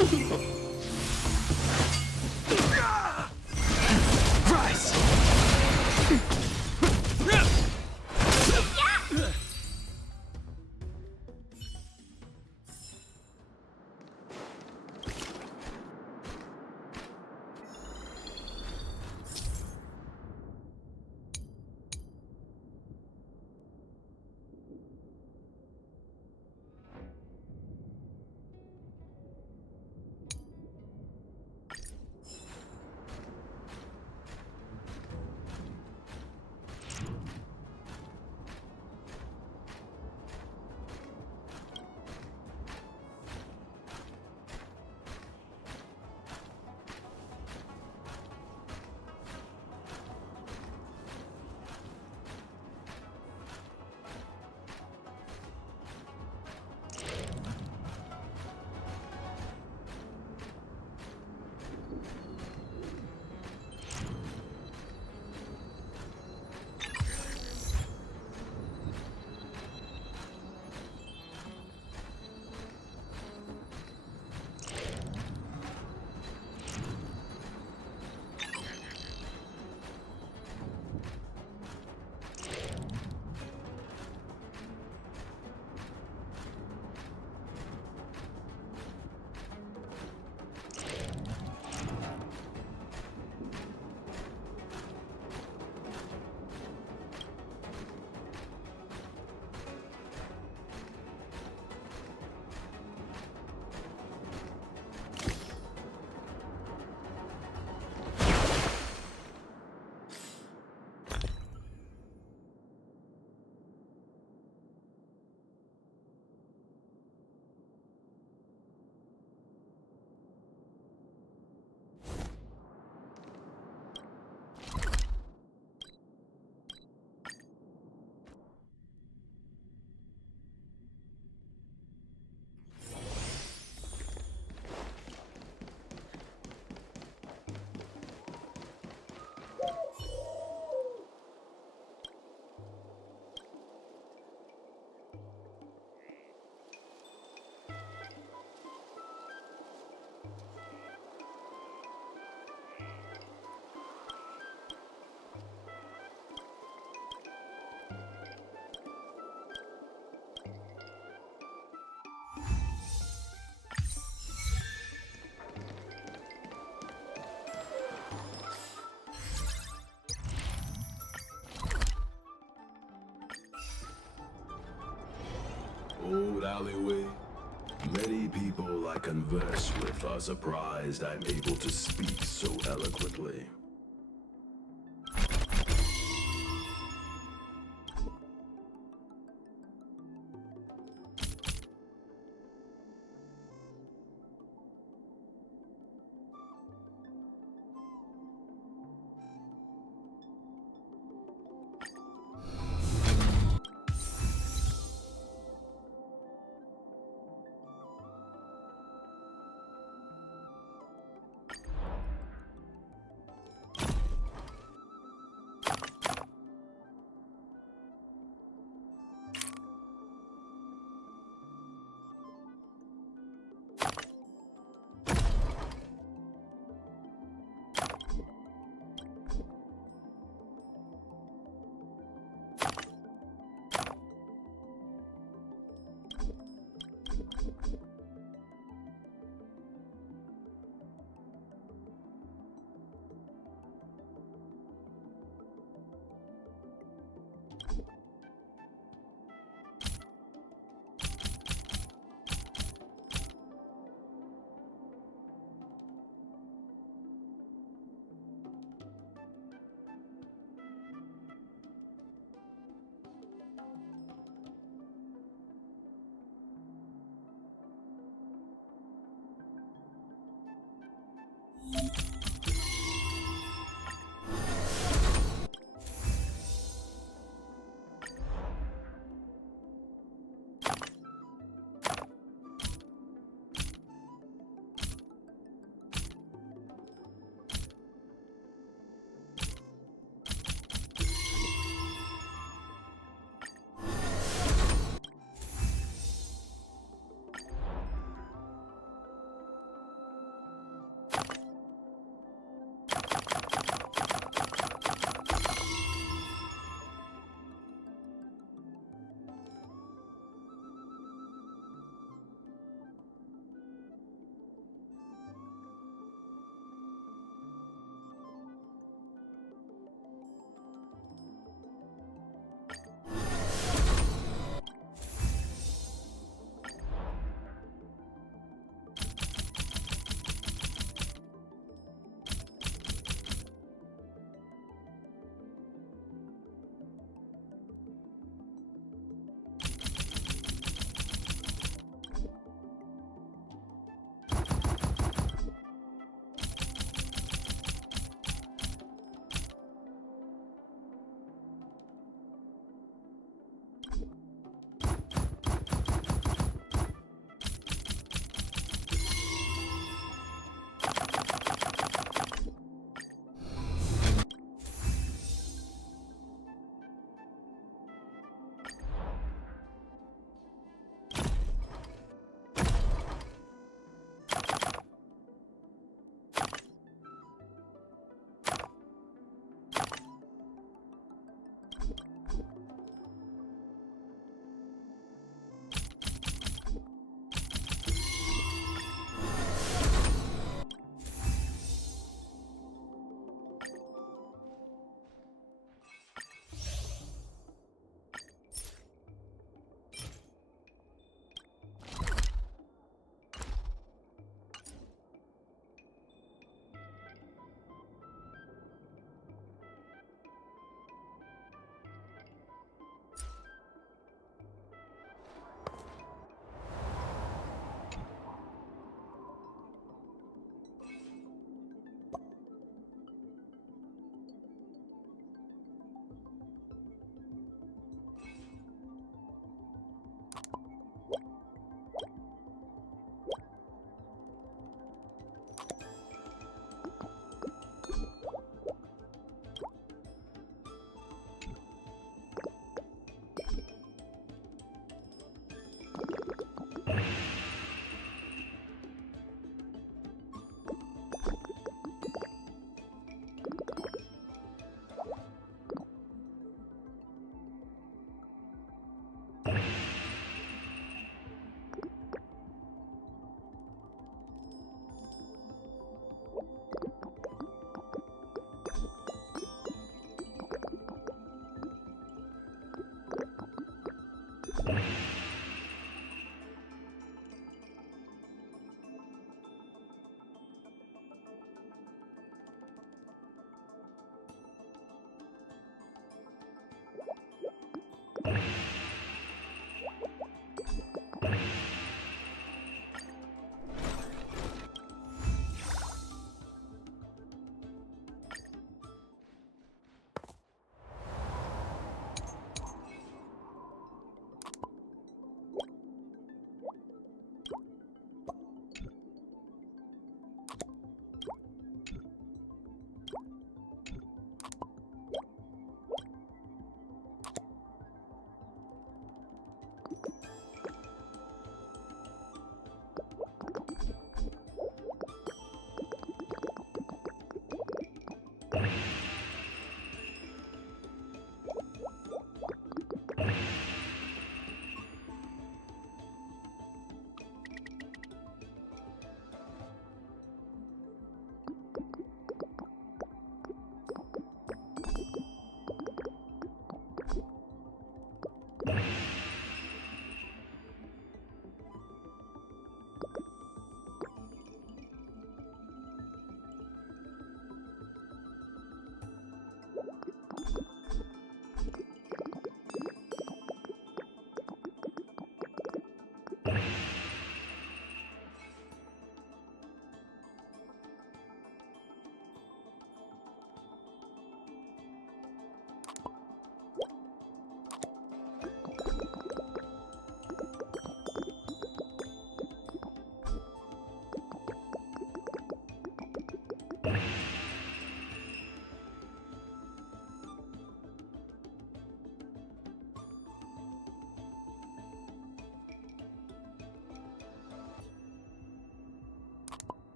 Rise! Old alleyway. Many people I converse with are surprised I'm able to speak so eloquently.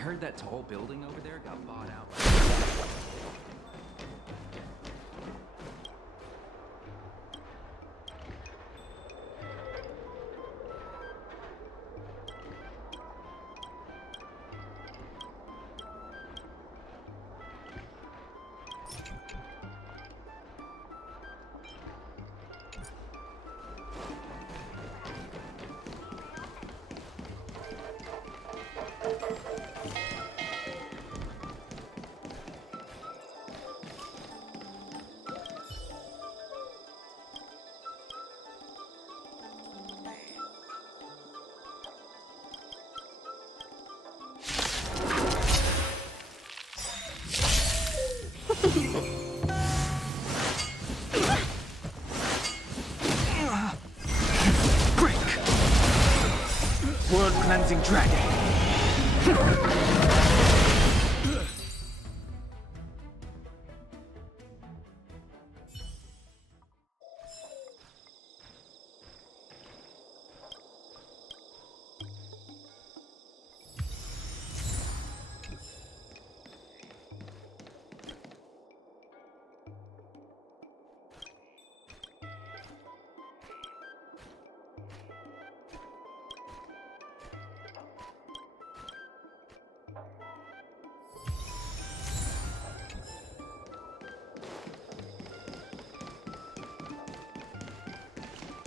heard that tall building over there got bought out. World cleansing dragon.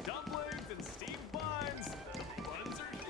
Dumplings and steamed buns. The buns are huge.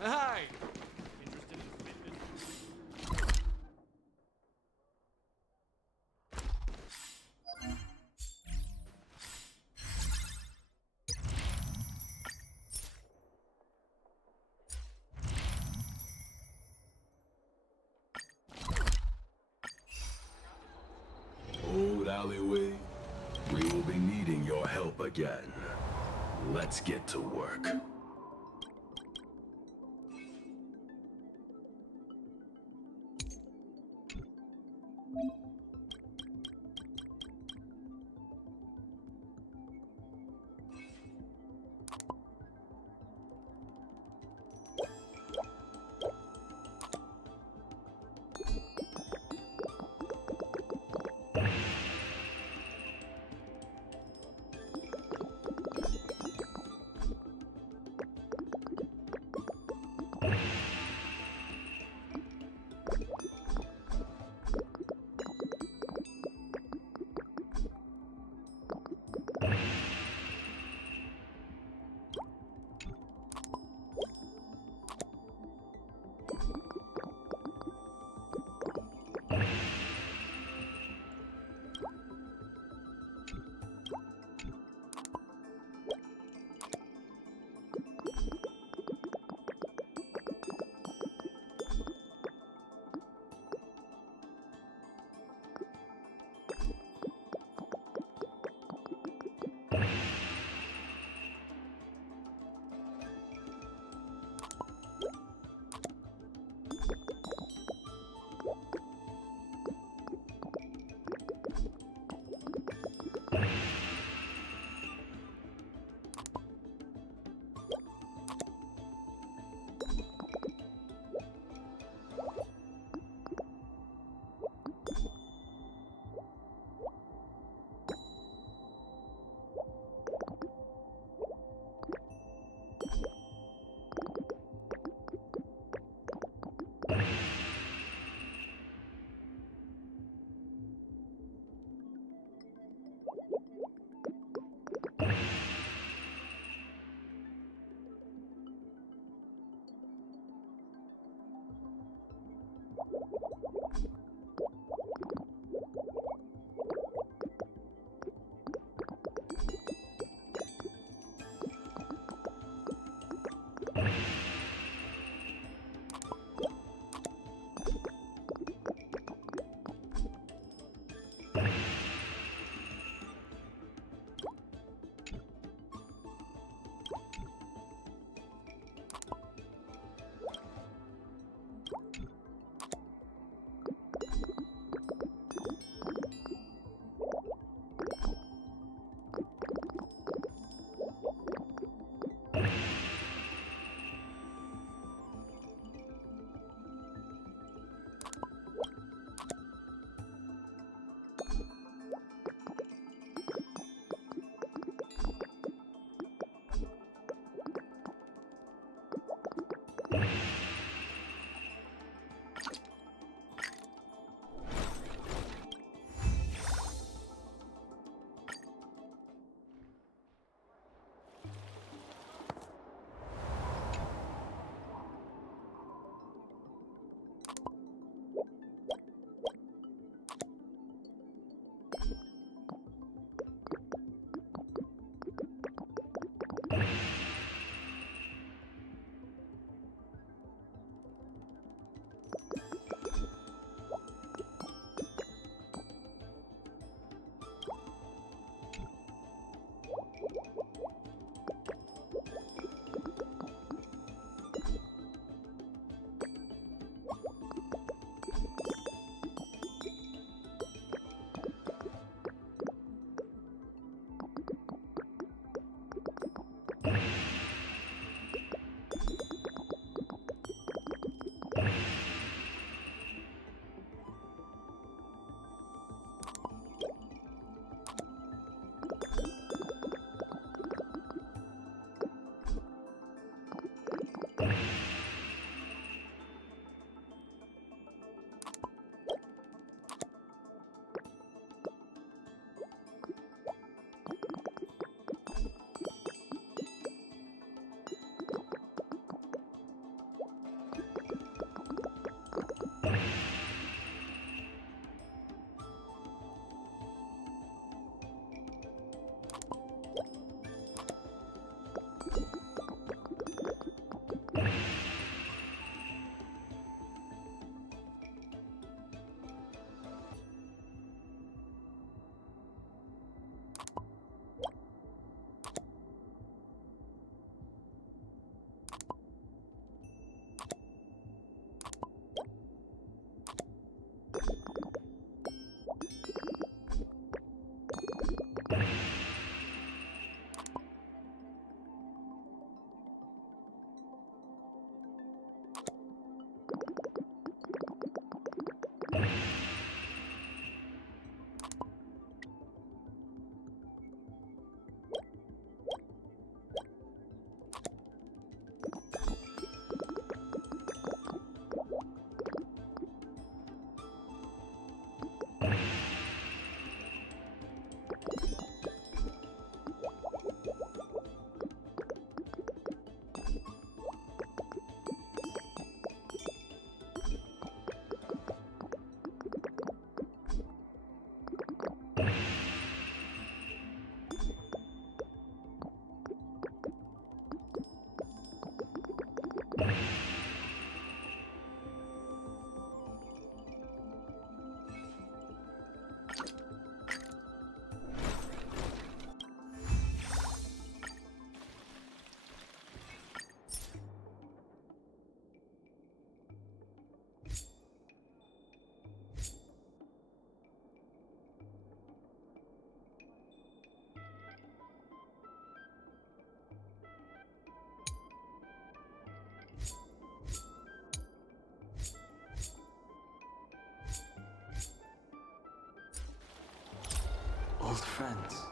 Hi. Interested in fitness? Old alleyway, we will be needing your help again. Let's get to work. Old friends.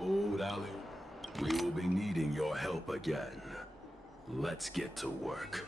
Old Alley, we will be needing your help again. Let's get to work.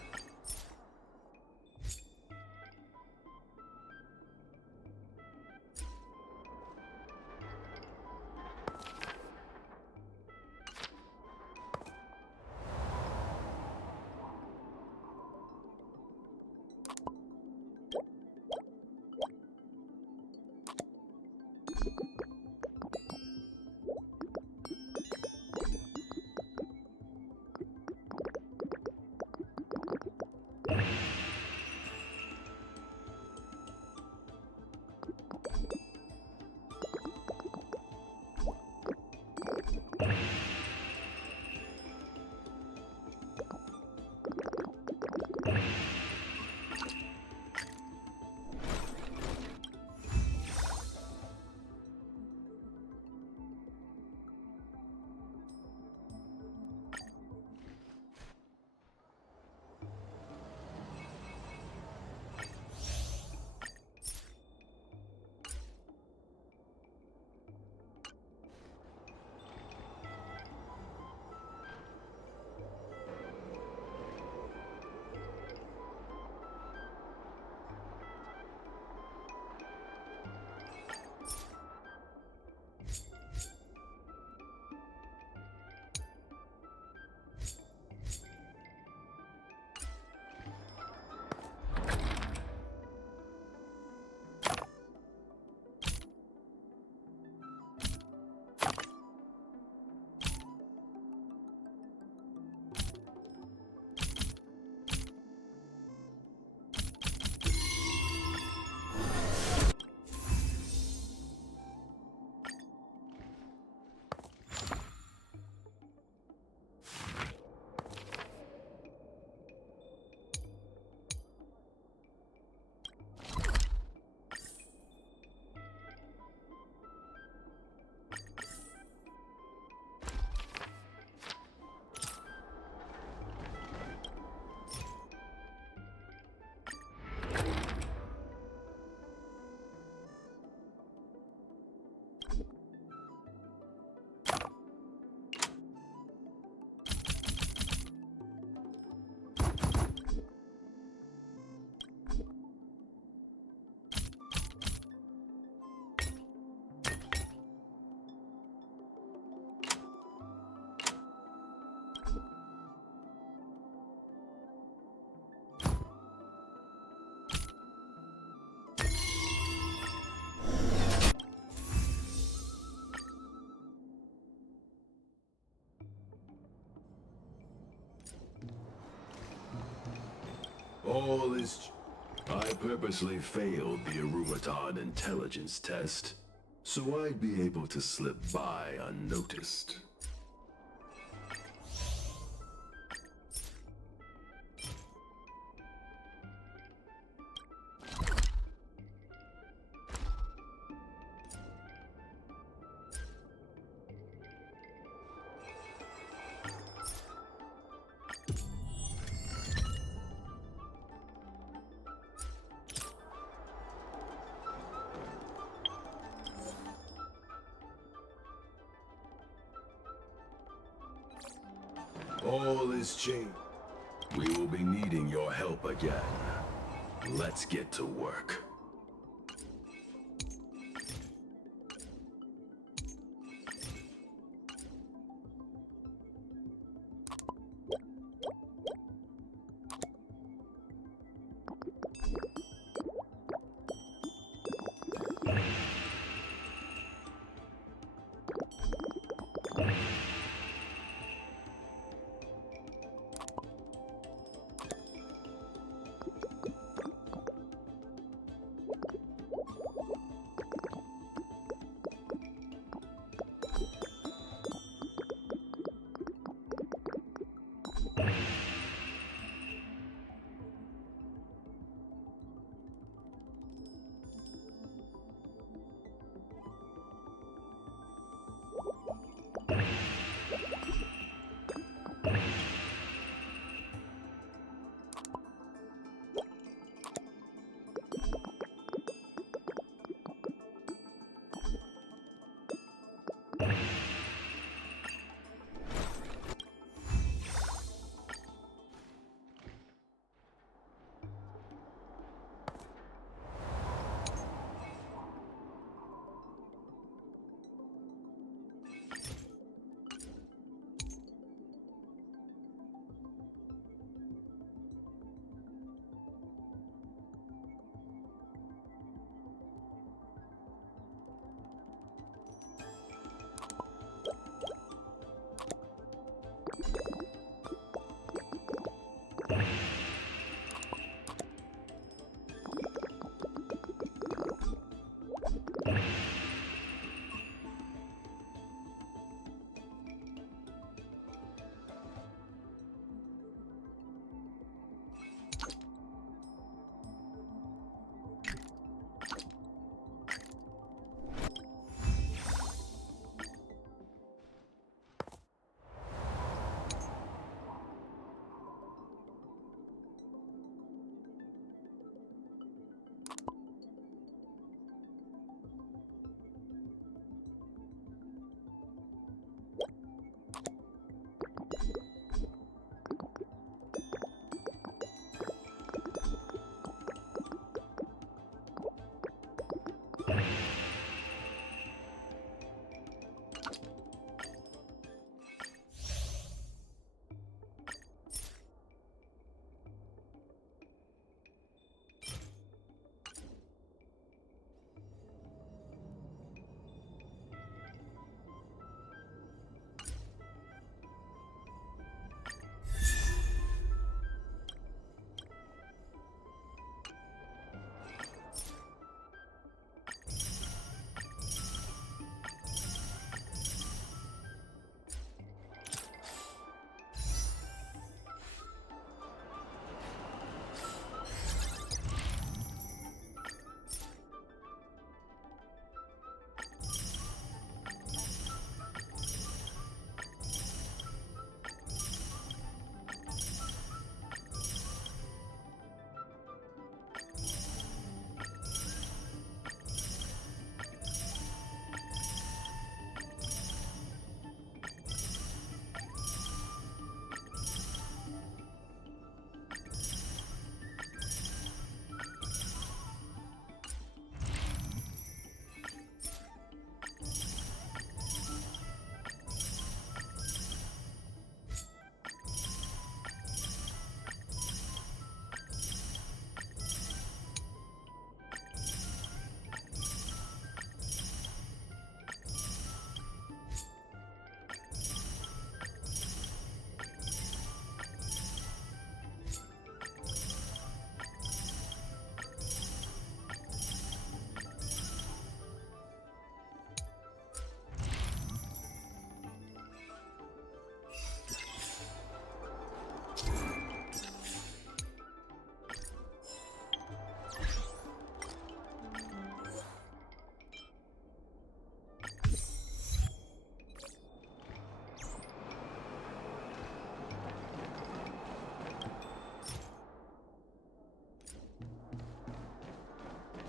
All is... I purposely failed the Arumaton intelligence test, so I'd be able to slip by unnoticed. All is changed. We will be needing your help again. Let's get to work.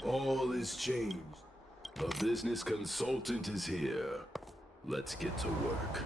All is changed. A business consultant is here. Let's get to work.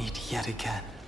Meet yet again.